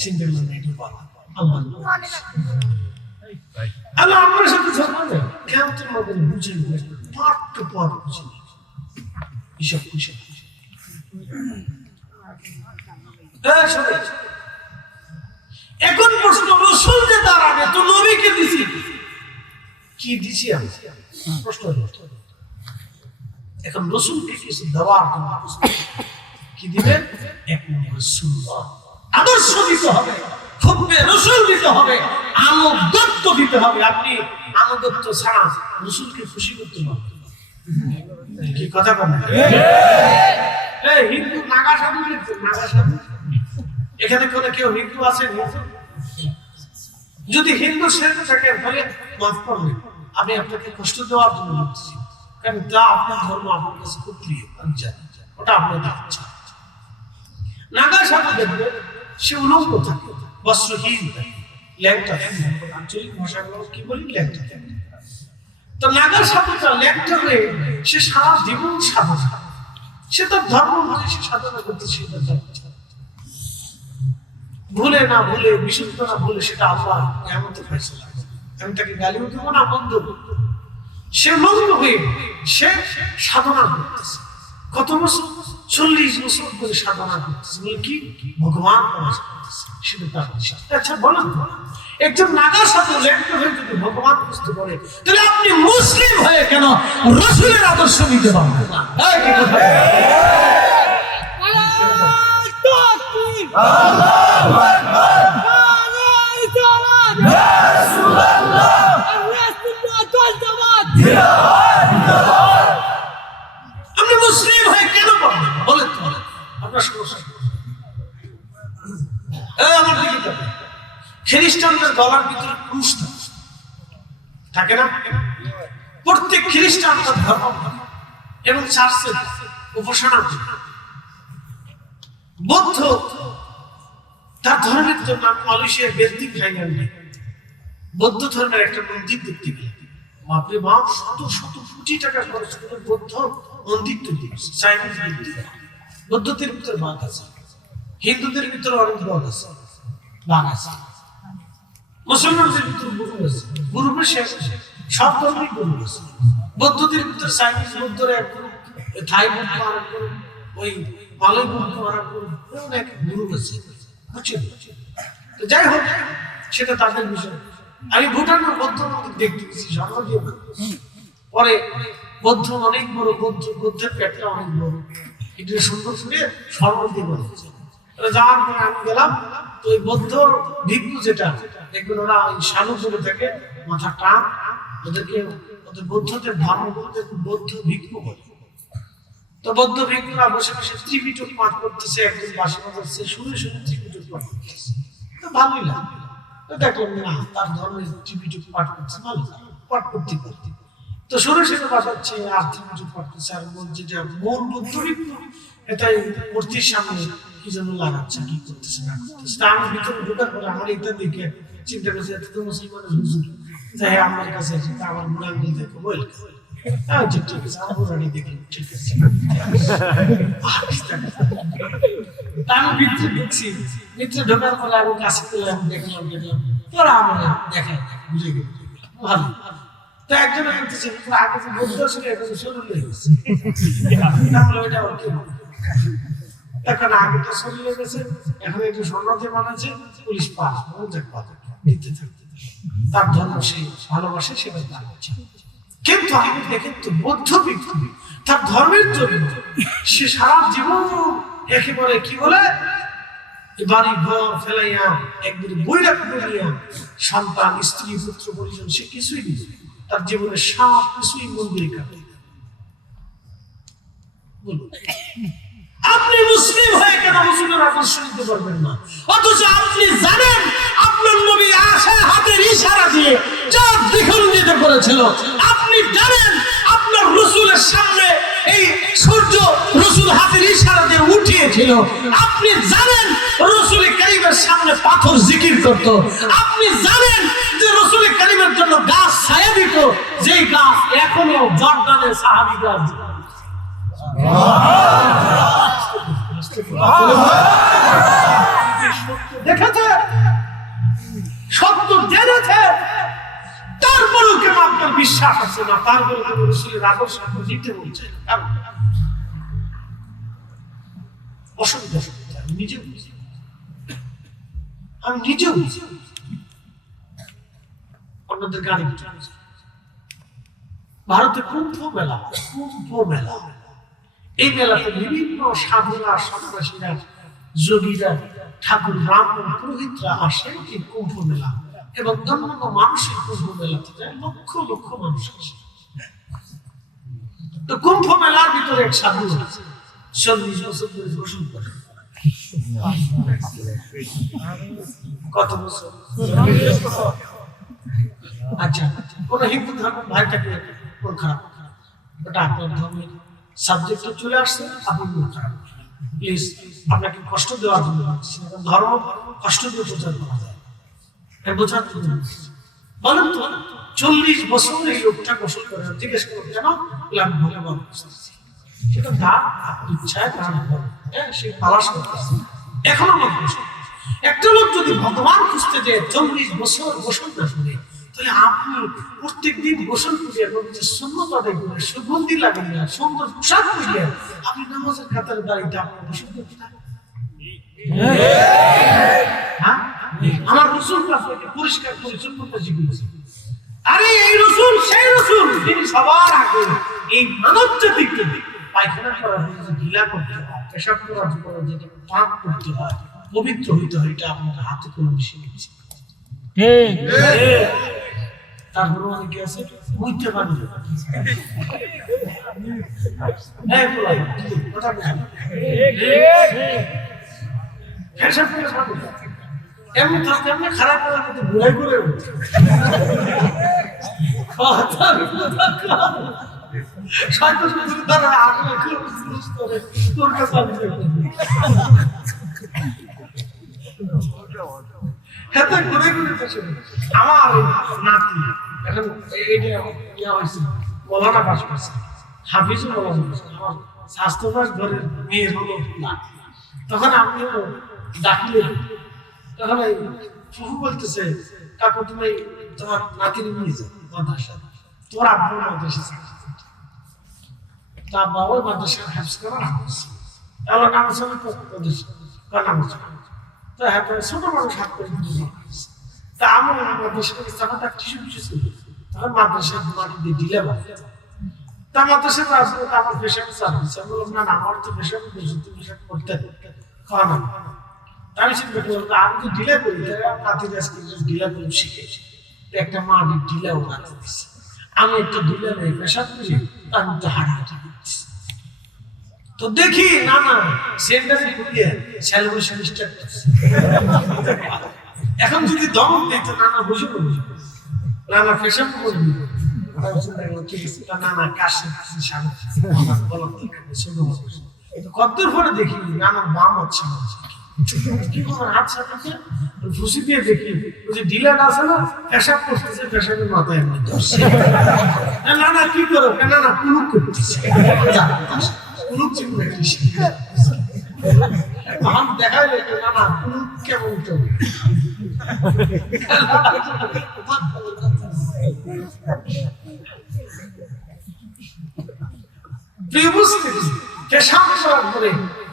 সিন্ধের মানে একটু বলা আল্লাহ আমার সাথে ঝগড়া কিয়ামতের মধ্যে বুঝে পার্ট টু পার্ট বুঝে এসব খুশি। এখন প্রশ্ন রসুল যে দাঁড়াবে তো নবীকে দিছি কি দিছি আমি প্রশ্ন। এখন রসুলকে কিছু দেওয়ার কি দিবেন? এক নম্বর সুন্নাহ, আদর্শ দিতে হবে, হুব্বে রাসূল দিতে হবে, আনুগত্য দিতে হবে। আপনি আনুগত্য ছাড়া রাসূলকে খুশি করতে পারবেন না। কি কথা বলেন? এই হিন্দু নাগা সাধু লিখছে, নাগা সাধু। এখানে কোনো কেউ হিন্দু আছে? যদি হিন্দু শ্রেণী থাকেন তাহলে মাফ করবেন, আমি আপনাকে কষ্ট দেওয়ার জন্য বলছি, কারণ তা আপনার ধর্ম আপনার কাছে খুব প্রিয়, আমি জানি ওটা আপনার ইচ্ছা। নাগা সাধু দেখবেন সে উলঙ্গ থাকে, বস্ত্রহীন থাকে, ল্যাংটা থাকে, আঞ্চলিক ভাষাগুলো কি বলি ল্যাংটা থাকে। তো নাগা সাধুটা ল্যাংটা হয়ে সে সারা জীবন সাধনা, সে তার ধর্ম মানে সে সাধনা করতেছে, ভুলে না ভুলে, বিশুদ্ধ না ভুলে, সেটা আল্লাহ কিয়ামতে ফয়সালা। আমি তাকে গালিও দেব না, বন্ধ করব। সে মগ্ন হয়ে সে সাধনা করতেছে, কত বছর? 40 বছর ধরে সাধনা করতেছে। বলে কি? ভগবান সেটা তার বিশ্বাস। আচ্ছা বলেন, একজন নাগা সাধু ল্যাংটা হয়ে যদি ভগবান বুঝতে পারে, তাহলে আপনি মুসলিম হয়ে কেন রাসূলের আদর্শ নিতে পারবেন না? কি কথা? আপনি মুসলিম হয়ে কেন পারবেন? বলেন তো, আপনার সমস্যা। আমার দিকে তাকান, খ্রিস্টানদের গলার ভিতরে ক্রুশ থাকে না? প্রত্যেক খ্রিস্টান তার ধর্ম এবং চার্চের উপাসনা করে। বৌদ্ধ তার ধর্মের জন্য মালয়েশিয়ার বেলজিং থাইল্যান্ডে বৌদ্ধ ধর্মের একটা মন্দির দেখতে গেলাম। বাপরে বাপ, শত শত কোটি টাকা খরচ করে বৌদ্ধ মন্দির তৈরি করছে। চাইনিজ মন্দির, বৌদ্ধদের ভিতরে বাঘ আছে, হিন্দুদের ভিতরে অনেক বাঘ আছে, বাঘ আছে, মুসলমানদের ভিতরে গুরু আছে, গুরু শেষ, সব ধর্মের গুরু আছে। বৌদ্ধদের ভিতরে চাইনিজ বৌদ্ধরা এক গুরু, থাই বৌদ্ধ আর এক গুরু, ওই মালয় বৌদ্ধ আর এক গুরু, অনেক গুরু আছে। তো যাই হোক, সেটা তাদের বিষয়। আমি ভুটানের বৌদ্ধ মন্দির দেখতে গেছি, স্বর্ণদীয়। পরে বৌদ্ধ অনেক বড়, বৌদ্ধের পেটটা অনেক বড়, এটা সুন্দর করে স্বর্ণদীয় বলেছে। যাওয়ার পরে আমি গেলাম, তো ওই বৌদ্ধ ভিক্ষু যেটা দেখবেন, ওরা ওই শালু করে থেকে মাথা টান, ওদেরকে ওদের বৌদ্ধদের ধর্ম বলতে বৌদ্ধ ভিক্ষু বলে। তো বৌদ্ধ ভিক্ষুরা বসে বসে ত্রিপিটক পাঠ করতেছে, একজন বাঁশি বাজাচ্ছে, শুনে শুনে ত্রিপিটক পাঠ করতেছে। তো ভালোই লাগে, তো দেখলাম না তার ধর্মের ত্রিপিটক পাঠ করছে, ভালো পাঠ করতে করতে। তো শুনে শুনে বাজাচ্ছে আর ত্রিপিটক পাঠ করছে, আর বলছে যে মূল বৌদ্ধ ভিক্ষু এটাই মূর্তির সামনে কি জন্য লাগাচ্ছে, কি করতেছে না করতেছে। তা আমি ভিতরে ঢোকার পরে আমার এটা দেখে চিন্তা করছি, এত তো মুসলমানের হুজুর, তাই আমার কাছে আছে, আমার মুরাঙ্গল দেখো ওয়েলকাম। ঠিক আছে, আমার মুরানি দেখলাম, ঠিক আছে। আমি ভিতরে ঢুকছি, ভিতরে ঢোকার পরে আমি কাছে পেলাম, দেখলাম তোরা আমার দেখা বুঝে গেল, ভালো। তো একজন বলতেছে, আগে যে বৌদ্ধ ছিল এখন শুরু হয়ে গেছে, তাহলে ওইটা ওর কি বলবো? এখন আগে তো শুরু হয়ে গেছে, এখন একটু স্বর্ণতে বানাচ্ছে, পুলিশ পাস নিতে থাকতে তার ধর্ম সে ভালোবাসে, সেটা জানাচ্ছে। কিন্তু আমি দেখেন তো বৌদ্ধ ভিক্ষু তার ধর্মের জন্য সে সারা জীবন একেবারে কি বলে, বাড়ি ঘর ফেলাইয়া একবারে বৈরাগ্য করিয়া সন্তান, স্ত্রী, পুত্র, পরিজন সে কিছুই দিল, তার জীবনের সব কিছুই মন্দিরে কাটে। আপনি মুসলিম হয়ে কেন মুসলিমের আদর্শ নিতে পারবেন না? অথচ আপনি জানেন আপনার নবী আশা হাতের ইশারা দিয়ে চাঁদ দ্বিখণ্ডিত করেছিল। আপনি জানেন আপনার রাসূলের সামনে এই সূর্য রাসূল হাতের ইশারা দিয়ে উঠিয়েছিল। আপনি জানেন রাসূল কারীমের সামনে পাথর জিকির করত। আপনি জানেন যে রাসূল কারীমের জন্য গাছ ছায়া দিত, যেই গাছ এখনো জর্দানের সাহাবী গাছ। দেখেছে, সত্য জেনেছে, তারপরেও কেন আপনার বিশ্বাস আছে না? তারপরে কেন রাসূলের আদর্শ নিতে বলছে? অসুবিধা আমি নিজেও বুঝি, আমি নিজেও বুঝি। আপনাদের গাড়ি ভারতে কুম্ভ মেলা, কুম্ভ মেলা, এই মেলাতে বিভিন্ন সাধুরা সন্ন্যাসীরা যোগীরা, ঠাকুর, ব্রাহ্মণ, পুরোহিতরা আসে এই কুম্ভ মেলা এবং অন্যান্য মানুষের কুম্ভ মেলাতে যায়, লক্ষ লক্ষ মানুষ আসে। তো কুম্ভ মেলার ভিতরে এক সাধু আছে, 40 বছর ধরে গোসল করে। কত বছর? আচ্ছা, কোন হিন্দু ধর্মের ভাইটাকে মন খারাপ, ওটা আপনার ধর্মের সাবজেক্টে চলে আসছে, আপনি মন খারাপ, প্লিজ আপনাকে কষ্ট দেওয়ার জন্য ধর্ম কষ্ট দিয়ে প্রচার করা যায়, বোঝার জন্য বলেন তো। 40 বছর এই লোকটা গোসল করে, জিজ্ঞেস করুন কেন? আমি ভগবান বুঝতেছি, সেটা তার ইচ্ছায় তার সে তালাশ করতেছে। এখনো লোক গোসল, একটা লোক যদি ভগবান খুঁজতে যায় 40 বছর গোসল না করে, তাহলে আপনি প্রত্যেকদিন গোসল করে এবং যে সুন্নত আদায় করে সুগন্ধি লাগিয়ে সুন্দর পোশাক পরিয়ে আপনি নামাজের কাতারে দাঁড়িয়ে আপনি গোসল করতে থাকেন। হ্যাঁ, আমার রসুল আপনাকে পরিষ্কার পরিচ্ছন্নতা শিখিয়েছে। আরে এই রসুল সেই রসুল যিনি সবার আগে এই মানব জাতিকে পায়খানা করার জন্য ঢিলা করতে হয়, পেশাব করার জন্য যেটা পাক করতে হয়, পবিত্র হইতে হয়, এটা আপনার হাতে করে শিখিয়েছে। তারপরে অনেকে আছে বুঝতে পারে এমনি তো কেমনি খারাপ করার মতো ঘুরে ঘুরে তোর কাছে আমার নাতি এখন মৌলানা পাশ করছে, হাফিজও মৌলানা পাশ করছে, আমার স্বাস্থ্যবাস ঘরের মেয়ের হলো না। তখন আমিও ডাকিলে, তখন এই ফুফু বলতেছে, কাকু তুমি তোমার নাতির নিয়ে যাও মাদ্রাসা, তোর আব্বু মাদ্রাসা, তা বাবা মাদ্রাসা হাফিজ করা নামাজ, আমার নামাজ হবে নামাজ, তা হ্যাঁ ছোট মানুষ হাত করে তা আমি মাদ্রাসা তখন তার টিসু টিসু ছিল, তখন মাদ্রাসার মাটি দিয়ে দিলে তা মাদ্রাসা আসলে আমার পেশাকে চাপ দিচ্ছে। আমি বললাম না আমার তো পেশা পেশাক করতে খাওয়া না। আমি চিন্তা করলাম আমি তো ডিলে করি, নাতির আজকে ডিলা করে শিখেছি, একটা মাটি ডিলাও রাখতে দিচ্ছি, আমি একটা ডিলে নেই পেশাব করি, আমি তো হাঁটাহাঁটি করতেছি। তো দেখি না না সেন্টারে ঘুরিয়ে সেলিব্রেশন স্টার্ট করছে। এখন যদি দমক দিই তো নানা বুঝে বলবি, নানা পেশাব করবি, নানা কাশি কতদূর পরে দেখি নানার বাম হচ্ছে কি হাত সাথে ফুসি দিয়ে দেখি ওই যে ডিলার আছে না পেশাব করতেছে, পেশাবের মাথায় এমনি ধরছে। নানা কি করো? নানা কুলুক করতেছে, কুলুক চিন্তা দেখা যায় নানা কুলুক কেমন চলবে।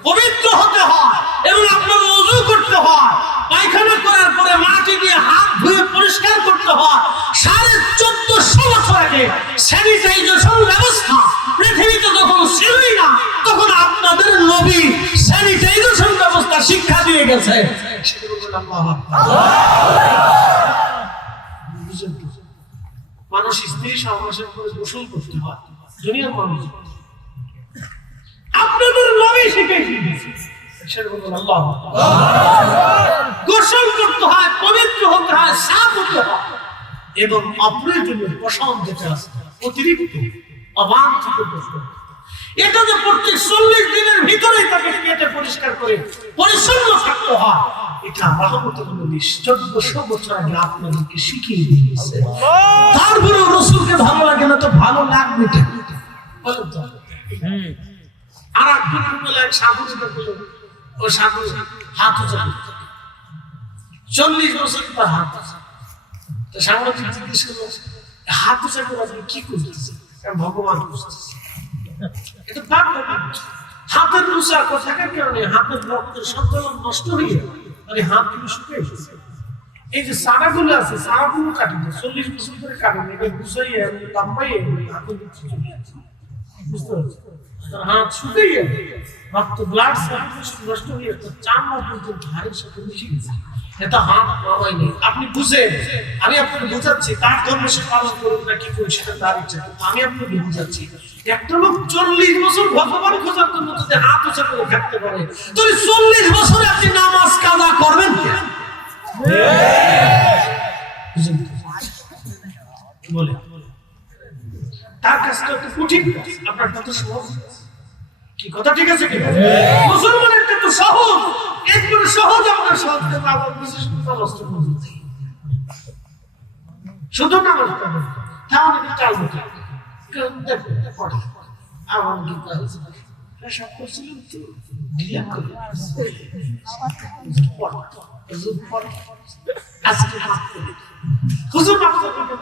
পবিত্র হতে হয় এবং আপনার ওযু করতে হয়, পায়খানা করার পরে মাটি দিয়ে হাত ধুয়ে পরিষ্কার করতে হয়। 1450 বছর আগে স্যানিটাইজেশন ব্যবস্থা পৃথিবীতে যখন ছিলই না, তখন আপনাদের নবী স্যানিটাইজেশন ব্যবস্থা শিক্ষা দিয়ে গেছে। মানুষ স্ত্রী সহবাসের করে গোসল করতে হয়, দুনিয়ার মানুষ আপনাদের নবী শিখিয়ে দিয়েছে গোসল করতে হয়, পবিত্র হতে হয়, সাফ হতে হয় এবং অপ্রয়োজনীয় পছন্দ যেটা আছে অতিরিক্ত অবাঞ্ছিত গোসল, এটা যে প্রত্যেক 40 দিনের ভিতরেই তাকে কেটে পরিষ্কার করে পরিচ্ছন্ন থাকতে হয়। এটা রহমতের নবী 1400 বছর আগে আপনাদেরকে শিখিয়ে দিয়েছে। তারপরে রাসূলকে ভালো লাগে না তো ভালো লাগবে কেন বলেন তো? আর একদিন বলে এক সাধু যেটা বলল, ও সাধু হাত উঁচা করতে 40 বছর তার হাত উঁচা। তো সাংবাদিক জিজ্ঞেস করলো হাত উঁচা করে আপনি কি করতেছে? ভগবান বুঝতেছে। এটা পাপ হাতের উঁচা থাকার কারণে হাতের রক্তের সঞ্চালন নষ্ট হয়ে যায়, মানে হাত গুলো শুকিয়ে গেছে। এই যে সারাগুলো আছে সারাগুলো কাটি 40 বছর ধরে কাটেন, এটা গুছাইয়ে লম্বাইয়ে হাতের বুঝতে পারছি তার হাত শুকিয়ে গেছে, রক্ত ব্লাড সার্কুলেশন নষ্ট হয়ে তার চামড়া পর্যন্ত হাড়ের সাথে মিশে গেছে। এটা হাত নামাই নেই। আপনি বুঝেন, আমি আপনাকে বোঝাচ্ছি তার ধর্ম সে পালন করুন না কি করুন সেটা তার ইচ্ছা, আমি আপনাকে বোঝাচ্ছি একটা লোক 40 বছর ভগবান খোঁজার জন্য যদি হাত উঁচা করে থাকতে পারে, তাহলে 40 বছরে আপনি নামাজ কাজা করবেন বলে তার কাজটা একটু কঠিন, আপনার কত সহজ কি কথা, ঠিক আছে কি? মুসলমানের তো সহজ, একবারে সহজ, আপনার সহজ থেকে আবার বিশেষ নষ্ট করতে শুধু নামাজ পড়বেন, তাহলে কি চালবো আমার কি করেছে সব করছিলেন তো ডিলেট করে আজকে হুজুর মাফ করবেন,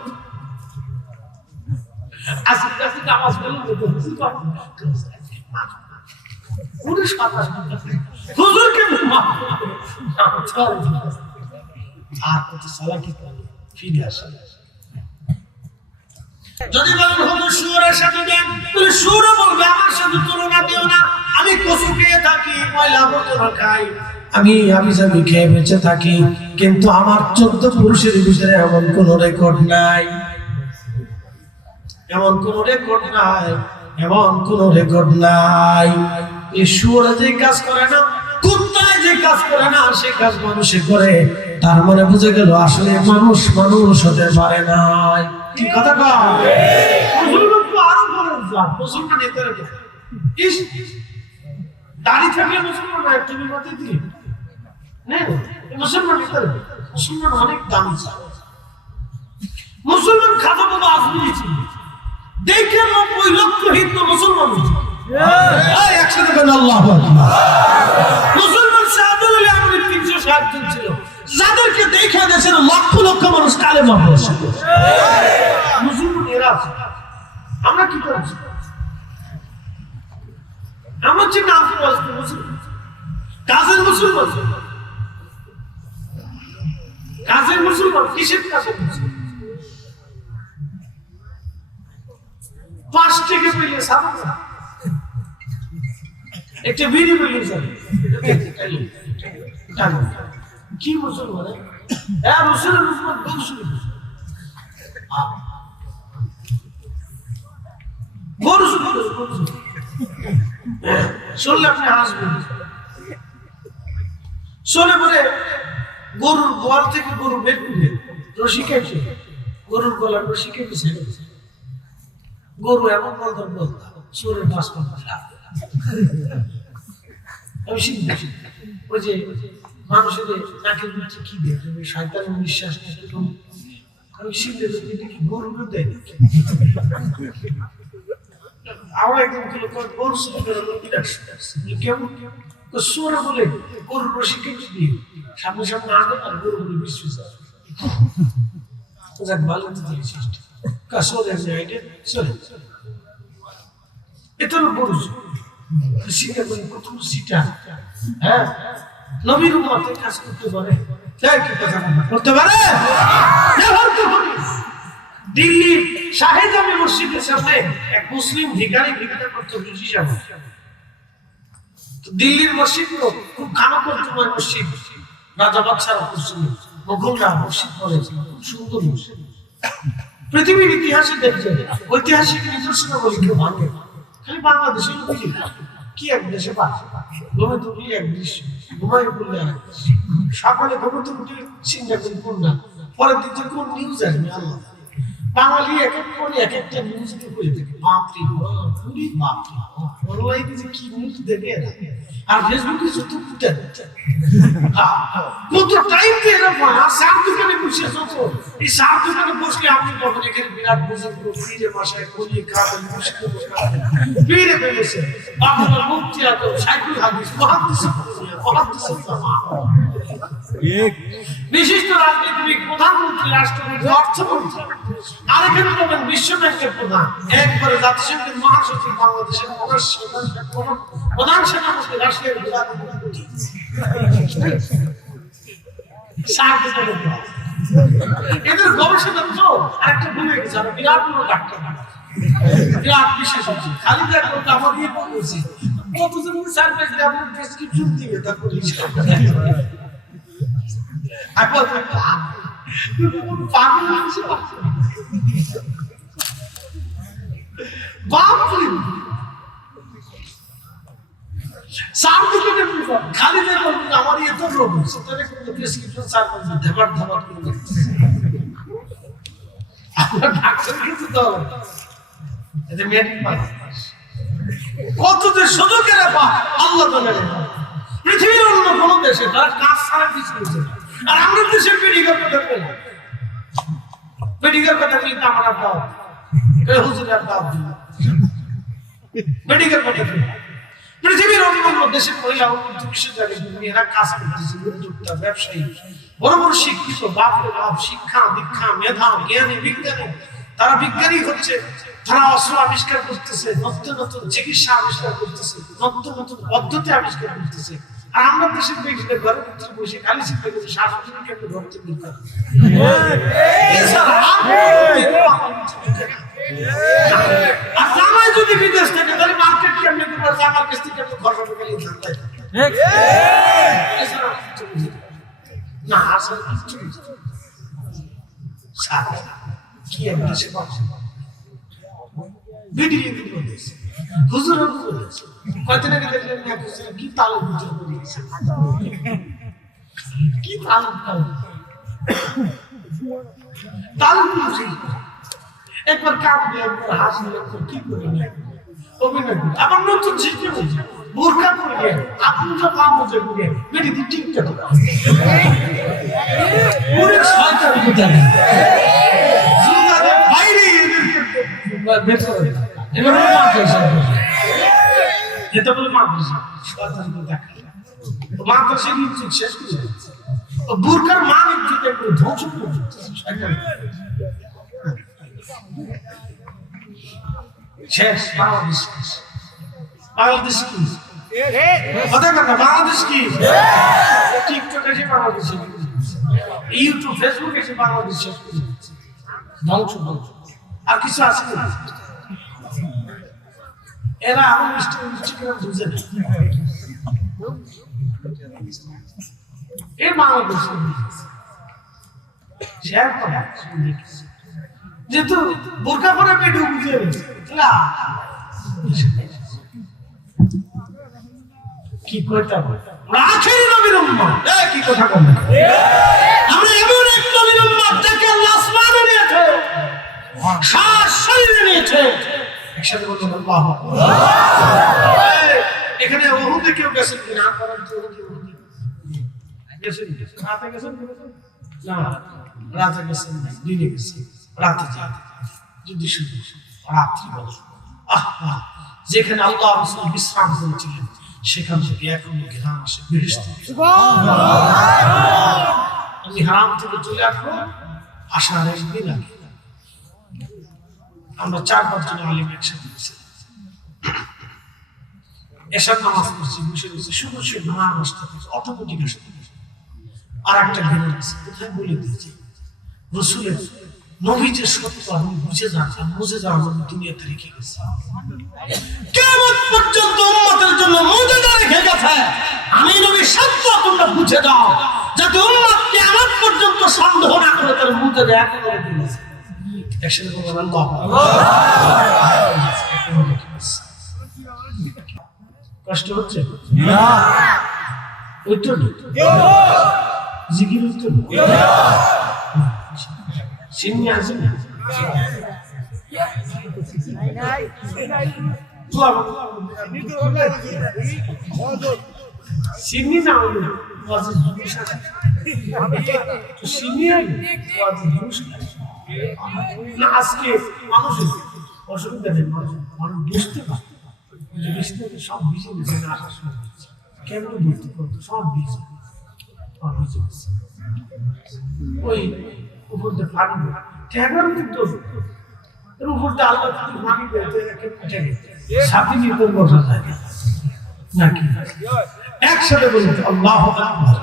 আজকে নামাজ পড়লেন তো হুজুর মাফ করবেন, পুরুষ কথা হুজুরকে মাফ করবেন আর কত সালাকি করে ফিরে আসে। যদি বলেন হুজুর সুরের সাথে দেন, তাহলে সুরও বলবে আমার সাথে তুলনা দিও না, আমি কচু খেয়ে থাকি, ময়লা আবর্জনা খাই, আমি হাবি খেয়ে বেঁচে থাকি, কিন্তু আমার 14 পুরুষের ভিতরে এমন কোন রেকর্ড নাই, এমন কোন রেকর্ড নাই, এমন কোন রেকর্ড নাই। এই সুরে যে কাজ করে না, কুত্তায় যে কাজ করে না, সে কাজ মানুষে করে, তার মানে বুঝে গেল আসলে মানুষ মানুষ হতে পারে নাই। কি কথা কয়? মুসলমান তো আরো বলেন যা, মুসলমান এতে রেখে ইস দাড়ি থাকলে মুসলমান না, তুমি মতে দিলে না মুসলমান এতে রেখে, মুসলমান অনেক দামি যা, মুসলমান খাজা বাবা আজমিরি ছিল, দেখে 90 লক্ষ হিন্দু মুসলমান একসাথে বলেন আল্লাহু আকবার। মুসলমান শাহাদুল আলী 360 জন ছিল, যাদেরকে দেখে দেশের লক্ষ লক্ষ মানুষ কালেমা পড়ছে। মুসলমান এরা আছে, আমরা কি করছি? আমরা যে নাম বলছি মুসলমান, কাজের মুসলমান, কাজের মুসলমান, কিসের কাজের মুসলমান? 5 টাকা পেলে সাবান একটা বিড়ি পেলে যাবে কি মুসলমান? হ্যাঁ রসুলের মুসলমান গরু শুনলে আপনি হাসবেন। শোনে বলে গরুর গোয়াল থেকে গরু বের করে রশি কেটে, গরুর গলার রশি কেটেছে, গরু এমন বলতাম বলতাম সোরের 5 ঘন্টা আমি শিখছি। ওই যে মানুষের নাকের মধ্যে কি দেখবে শয়তানের নিঃশ্বাস আমি শিখতে কি গরুরও দেয় আমরা একদম গরু কেমন সোরে বলে গরুর রশি কেটে দিয়ে সামনে সামনে আগে আর গরু বলে বিশ্বাস ভালো সৃষ্টি কাশোর চলে এটা হলো গরু শিখে প্রথম সিটা। হ্যাঁ নবীর উম্মতে কাজ করতে পারে, করতে পারে। দিল্লির শাহে জামে মসজিদের সামনে এক মুসলিম ভিখারি ভিক্ষা করতে রুজি যাবে। দিল্লির মসজিদ তো খুব খানাখন্দময় মসজিদ, রাজা বাদশারা করছিল, মোগলরা মসজিদ করেছিল, খুব সুন্দর মসজিদ। পৃথিবীর ইতিহাসে দেখছে ঐতিহাসিক নিদর্শন বলি কেউ ভাঙে, খালি বাংলাদেশে কি এক দেশে পাচ্ছে ঘুমে তুলি এক দৃশ্য, ঘুমাই পড়লে এক দৃশ্য, সকালে ঘুমে তুলতে চিন্তা করি কোন না, পরের দিন যে কোন নিউজ আসবে আল্লাহ। বাঙালি এক এক করে এক একটা নিউজ করে থাকে, বাপরে পুরি বাপরে অনলাইনে যে কি নিউজ দেখে এরা, আর ফেসবুকে যত ফুটে কত টাইম দিয়ে এরা সার দোকানে বসে যত এই সার দোকানে বসলে আপনি তখন এখানে বিরাট বুঝুন ফিরে বাসায় কলি খাবেন বসে ফিরে পেয়েছে আপনার মুক্তি আছে সাইকুল হাদিস মহাদিস বিশিষ্ট রাজনীতিবিদ প্রধানমন্ত্রী রাষ্ট্রপতি অর্থমন্ত্রী আর এখানে পাবেন বিশ্ব ব্যাংকের প্রধান, একবারে জাতিসংঘের মহাসচিব, বাংলাদেশের প্রধান সেনাপতি, রাষ্ট্রের এদের গবেষণা তো আরেকটা ভুলে গেছে, বিরাট বড় ডাক্তার বিরাট বিশেষ হচ্ছে খালি দেখ আমার দিয়ে বলছি কতজন সার্ভিস আপনার প্রেসক্রিপশন দিবে তারপর খালি আমার এত রোগ হচ্ছে প্রেসক্রিপশন সার্ভিস ধাবার ধাবার করে আপনার ডাক্তার কিন্তু তো এটা মেডিকেল পাস কত যে সুযোগের পা আল্লাহ জানে পৃথিবীর অন্য কোন দেশে তারা কাজ ছাড়া কিছু করছে আর আমাদের দেশে মেডিকেল কথা বলে না মেডিকেল কথা বলি তো আমরা দাও হুজুরের দাও মেডিকেল কথা পৃথিবীর অন্য দেশের মহিলা বিশ্বের জায়গায় মেয়েরা কাজ করতেছে উদ্যোক্তা ব্যবসায়ী বড় বড় শিক্ষিত বাপরে বাপ শিক্ষা দীক্ষা মেধা জ্ঞানী বিজ্ঞানী তারা বিজ্ঞানী হচ্ছে তারা অস্ত্র আবিষ্কার করতেছে নতুন নতুন চিকিৎসা আবিষ্কার করতেছে নতুন নতুন পদ্ধতি আবিষ্কার করতেছে আর আমরা দেশের ব্যক্তিদের ঘরের ভিতরে বসে খালি চিন্তা করছি শাসনকে একটু ধরতে দরকার আর জামাই যদি বিদেশ থেকে তাহলে মার্কেট কেমনে করবে জামার কাছ থেকে একটু খরচ করে জানতাই না আসলে কিছু সারা কি একটা সে পাচ্ছে ভিডিও বলেছে হুজুর বলেছে কতদিন আগে দেখলেন না হুজুর কি তাল হুজুর বলেছে কি তাল তাল হুজুর একবার কাপ দিয়ে একবার হাসি একবার কি করে না অভিনয় করে আবার নতুন শিখতে বলছে বোরকা পরে আপনি তো কাম হচ্ছে করে বেরি দি টিকটা করে পুরো শয়তান কোথায় বাইরে বের করে এবার মাদ্রাসা এটা বলে মাদ্রাসা শয়তান দেখা মাদ্রাসা কি শেষ করে বোরকার মান ইজ্জত একটু ধ্বংস করে শয়তান শেষ বাংলাদেশ বাংলাদেশ কি কথা কথা বাংলাদেশ কি টিকটক এসে বাংলাদেশ ইউটিউব ফেসবুক এসে বাংলাদেশ শেষ করে দিচ্ছে ধ্বংস ধ্বংস আর কিছু আছে না এরা আমার ইনস্টাগ্রাম বুঝে না এই বাংলাদেশ শেয়ার করা যেহেতু বোরকা পরে ভিডিও বুঝে কি কইতা আমরা আখেরি নবীর উম্মত কি কথা বলেন আমরা এমন এক নবীর উম্মত যাকে আল্লাহ আসমানে নিয়েছে সারা শরীরে নিয়েছে একসাথে বলুন আল্লাহু আকবার এখানে ওহুদে কেউ গেছেন কিনা করার জন্য গেছেন রাতে গেছেন না রাতে গেছেন দিনে গেছেন রাতে যাতে যদি শুধু রাত্রি বলে যেখানে আল্লাহ রাসূল বিশ্রাম করেছিলেন সেখান থেকে এখন ঘ্রাণ আসে বেহেশত আমি হারাম থেকে চলে আসবো আসার একদিন আগে আমরা 4-5 জন আলিম একসাথে ছিলাম এশার নামাজ পড়ছি বসে বসে শুধু শুধু ঘ্রাণ আসতে অটোমেটিক আসে আর একটা ঘ্রাণ আছে কোথায় বলে দিয়েছি রাসূলের নবী যে সত্য আমি বুঝে যাওয়ার জন্য দুনিয়াতে রেখে গেছে কিয়ামত পর্যন্ত উম্মতের জন্য মুজিজা রেখে গেছে আমি নবী সত্য তোমরা বুঝে যাও যাতে উম্মত কিয়ামত পর্যন্ত সন্দেহ না করে তার মুজিজা একেবারে দিয়েছে একসাথে বলুন আল্লাহু আকবার কষ্ট হচ্ছে না উত্তর জিকির উত্তর সিন্নি আছে না সিন্নি না আজকে মানুষ অসুবিধা নেই মানুষ বুঝতে পারে সব ভিজে গেছে আসার সময় কেমন বুঝতে পারতো সব ভিজে ওই উপর দিয়ে পানি ট্যাগার কিন্তু এর উপর দিয়ে আল্লাহ যদি পানি দেয় তো একে পেটে সাথে নিয়ে তো বসা যায় নাকি একসাথে বলুন আল্লাহু আকবার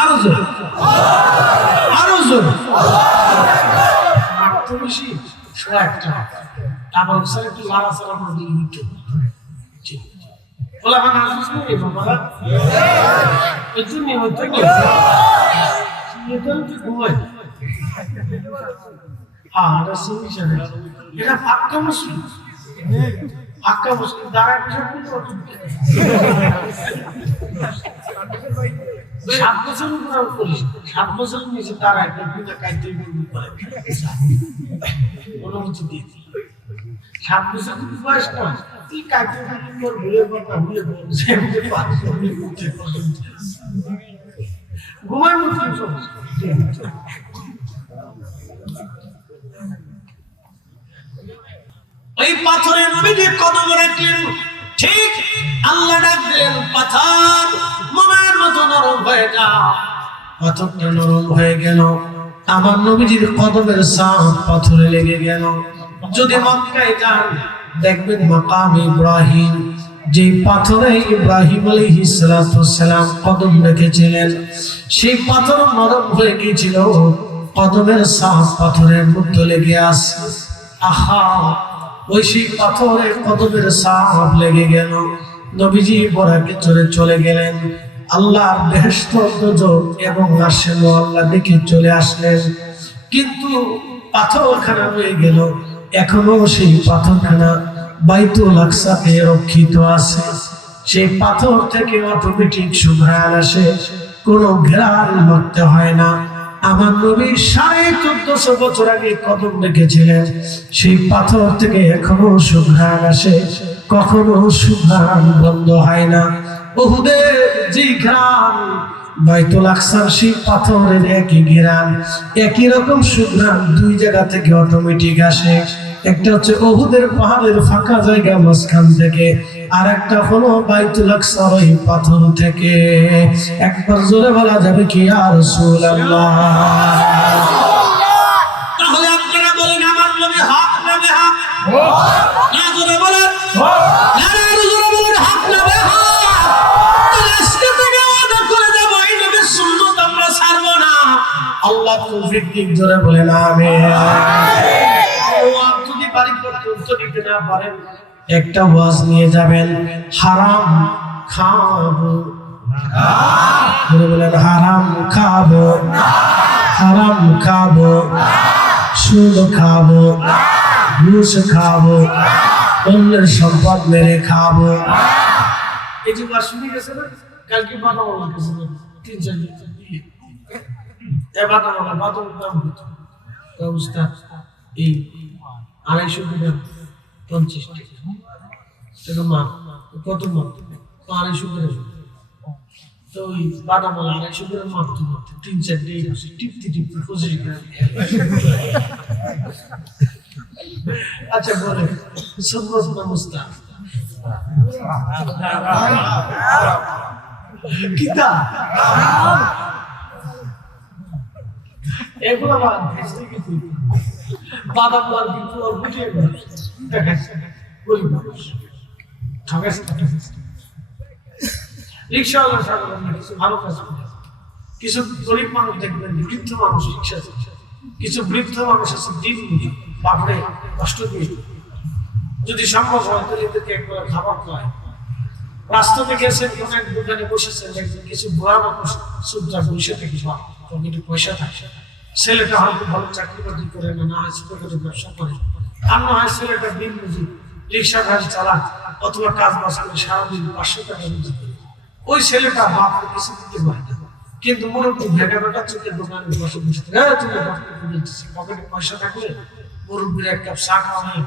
আরো জোরে তো বেশি সোয়া একটা আবার স্যার একটু লাড়াচাড়া করে দিই একটু বলা হয় না আসলে এই বাবারা এই জন্য হয়তো কি এটা তো ঘুমায় আর সিমি জানে এটা পাক্কা মুসলিম পাক্কা মুসলিম দাঁড়ায় বসে কিন্তু 7 বছর উপর করি 7 বছর নিচে দাঁড়ায় কিন্তু কাইতে বন্ধ করে অনুমতি দিয়ে 7 বছর কিন্তু বয়স না তুই কাইতে বন্ধ করে ভুলে কথা ভুলে বলছে যে 5 বছর মধ্যে ঘুমায় মুসলিম সব ওই পাথরে নবীজি কদম রাখলেন ঠিক আল্লাহ ডাক দিলেন পাথর মোমের মতো নরম হয়ে যা পাথরটা নরম হয়ে গেল আমার নবীজির কদমের ছাপ পাথরে লেগে গেল যদি মক্কায় যান দেখবেন মাকাম ইব্রাহিম যে পাথরে ইব্রাহিম আলাইহিস সালাতু সালাম কদম রেখেছিলেন সেই পাথর নরম হয়ে গিয়েছিল কদমের ছাপ পাথরের মধ্যে লেগে আছে আহা ওই সেই পাথরের কদমের ছাপ লেগে গেল নবীজি বরাকে চড়ে চলে গেলেন আল্লাহর বেহেশত দোজখ এবং আরশের আল্লাহ দেখে চলে আসলেন কিন্তু পাথরখানা রয়ে গেল এখনো সেই পাথরখানা বাইতুল আকসাতে রক্ষিত আছে সেই পাথর থেকে অটোমেটিক সুঘ্রাণ আসে কোনো ঘেরাল মারতে হয় না আমার নবী 1450 বছর আগে কদম রেখেছিলেন সেই পাথর থেকে এখনো সুঘ্রাণ আসে কখনো সুঘ্রাণ বন্ধ হয় না উহুদের যে ঘ্রাণ বাইতুল আকসার সেই পাথরের একই ঘ্রাণ একই রকম সুঘ্রাণ দুই জায়গা থেকে অটোমেটিক আসে একটা হচ্ছে উহুদের পাহাড়ের ফাঁকা জায়গা মাঝখান থেকে আর একটা হলো বাইতুল আকসার ওই পাথর থেকে একবার জোরে বলা যাবে কি ইয়া রাসূলুল্লাহ তাহলে আপনারা বলেন আমার নবী হক না বেহক না জোরে বলেন না জোরে বলেন হক না বেহক তাহলে আজকে থেকে ওয়াদা করে যাব এই নবীর সুন্নাত আমরা ছাড়ব না আল্লাহ তৌফিক দিক জোরে বলেন আমিন যদি বাড়ি করতে উত্তর দিতে না পারেন একটা ওয়াজ নিয়ে যাবেন হারাম খাবো বলেন হারাম খাবো হারাম খাবো সুদ খাবো ঘুষ খাবো অন্যের সম্পদ মেরে খাবো এই যে ওয়াজ শুনে গেছে না কালকে বানাবো গেছে 3-4 দিন এবার বানাবো দাম কত অবস্থা এই 250 গ্রাম 50 টাকা এটা মাপ কত মাপ 250 গ্রাম তো ওই বাদাম 250 গ্রাম মাপ তো 3-4 দিন আছে টিপতে 25 গ্রাম আচ্ছা বলে সুন্নাত না মুস্তাহাব কিতা এগুলো বাদ ভেস্তে কিছু বাদাম লাল কিন্তু অল্প দিয়ে দেখাচ্ছে গরিব মানুষ ঠকাচ্ছে রিক্সাওয়ালা সাধারণ কিছু ভালো কাজ করে কিছু গরিব মানুষ দেখবেন বৃদ্ধ মানুষ রিক্সা কিছু বৃদ্ধ মানুষ আছে দিন বাপরে কষ্ট দিয়ে যদি সম্ভব হয় তাহলে এদেরকে একবার খাবার খাওয়ায় রাস্তাতে গেছেন কোন এক দোকানে বসেছেন দেখবেন কিছু বুড়া মানুষ চুপচাপ বসে থেকে পকেটে পয়সা থাকে ছেলেটা হয়তো ভালো চাকরি বাকরি করে না হয় ছোটখাটো ব্যবসা করে আর না হয় ছেলেটা দিন মজুর রিক্সা গাড়ি চালান অথবা কাজ বাজ করে সারাদিন 500 টাকা রোজগার করে ওই ছেলেটা বাপকে কিছু দিতে পারে না কিন্তু মুরব্বী ভেটা ভেটা চোখের দোকানে বসে বসে পকেটে পয়সা থাকলে মুরব্বীর এক কাপ চা খাওয়ানো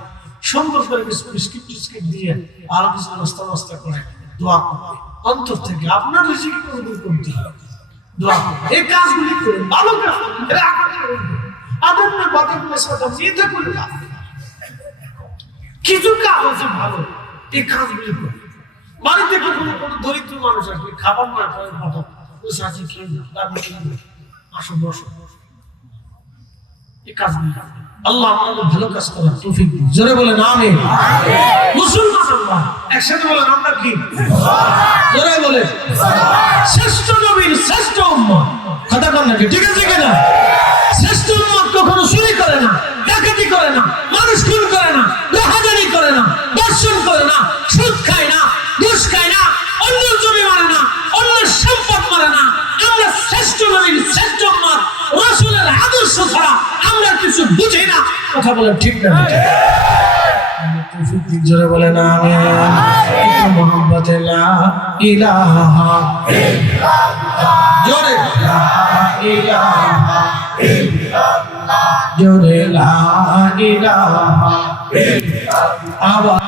সুন্দর করে কিছু বিস্কিট টিস্কিট দিয়ে আরো কিছু নাস্তা করে দোয়া করবে অন্তর থেকে আপনার রিজিকে কোনোদিন করতে হবে দোয়া করবে এই কাজগুলি করে ভালো কাজ আদম বাদম মেসটা নিতে করে কিছু কাজ আছে ভালো এই কাজগুলি করে বাড়িতে কোনো দরিদ্র মানুষ আসবে খাবার না খাওয়ার কথা ওই সাথে খেয়ে তারপর আসো বসো এই কাজগুলি আল্লাহ আমাদের ভালো কাজ করার তৌফিক দিন জোরে বলেন আমিন মুসলমান আল্লাহ একসাথে বলেন আমরা কি জোরে বলেন শ্রেষ্ঠ নবীর শ্রেষ্ঠ উম্মত কথা বলেন নাকি ঠিক আছে কিনা শ্রেষ্ঠ উম্মত কখনো চুরি করে না ডাকাতি করে না কথা বলেন ঠিক না ঠিক জোরে বলেন আমিন একটু মোহাম্মতে লা ইলাহা ইল্লাল্লাহ জোরে লা ইলাহা ইল্লাল্লাহ জোরে লা ইলাহা ইল্লাল্লাহ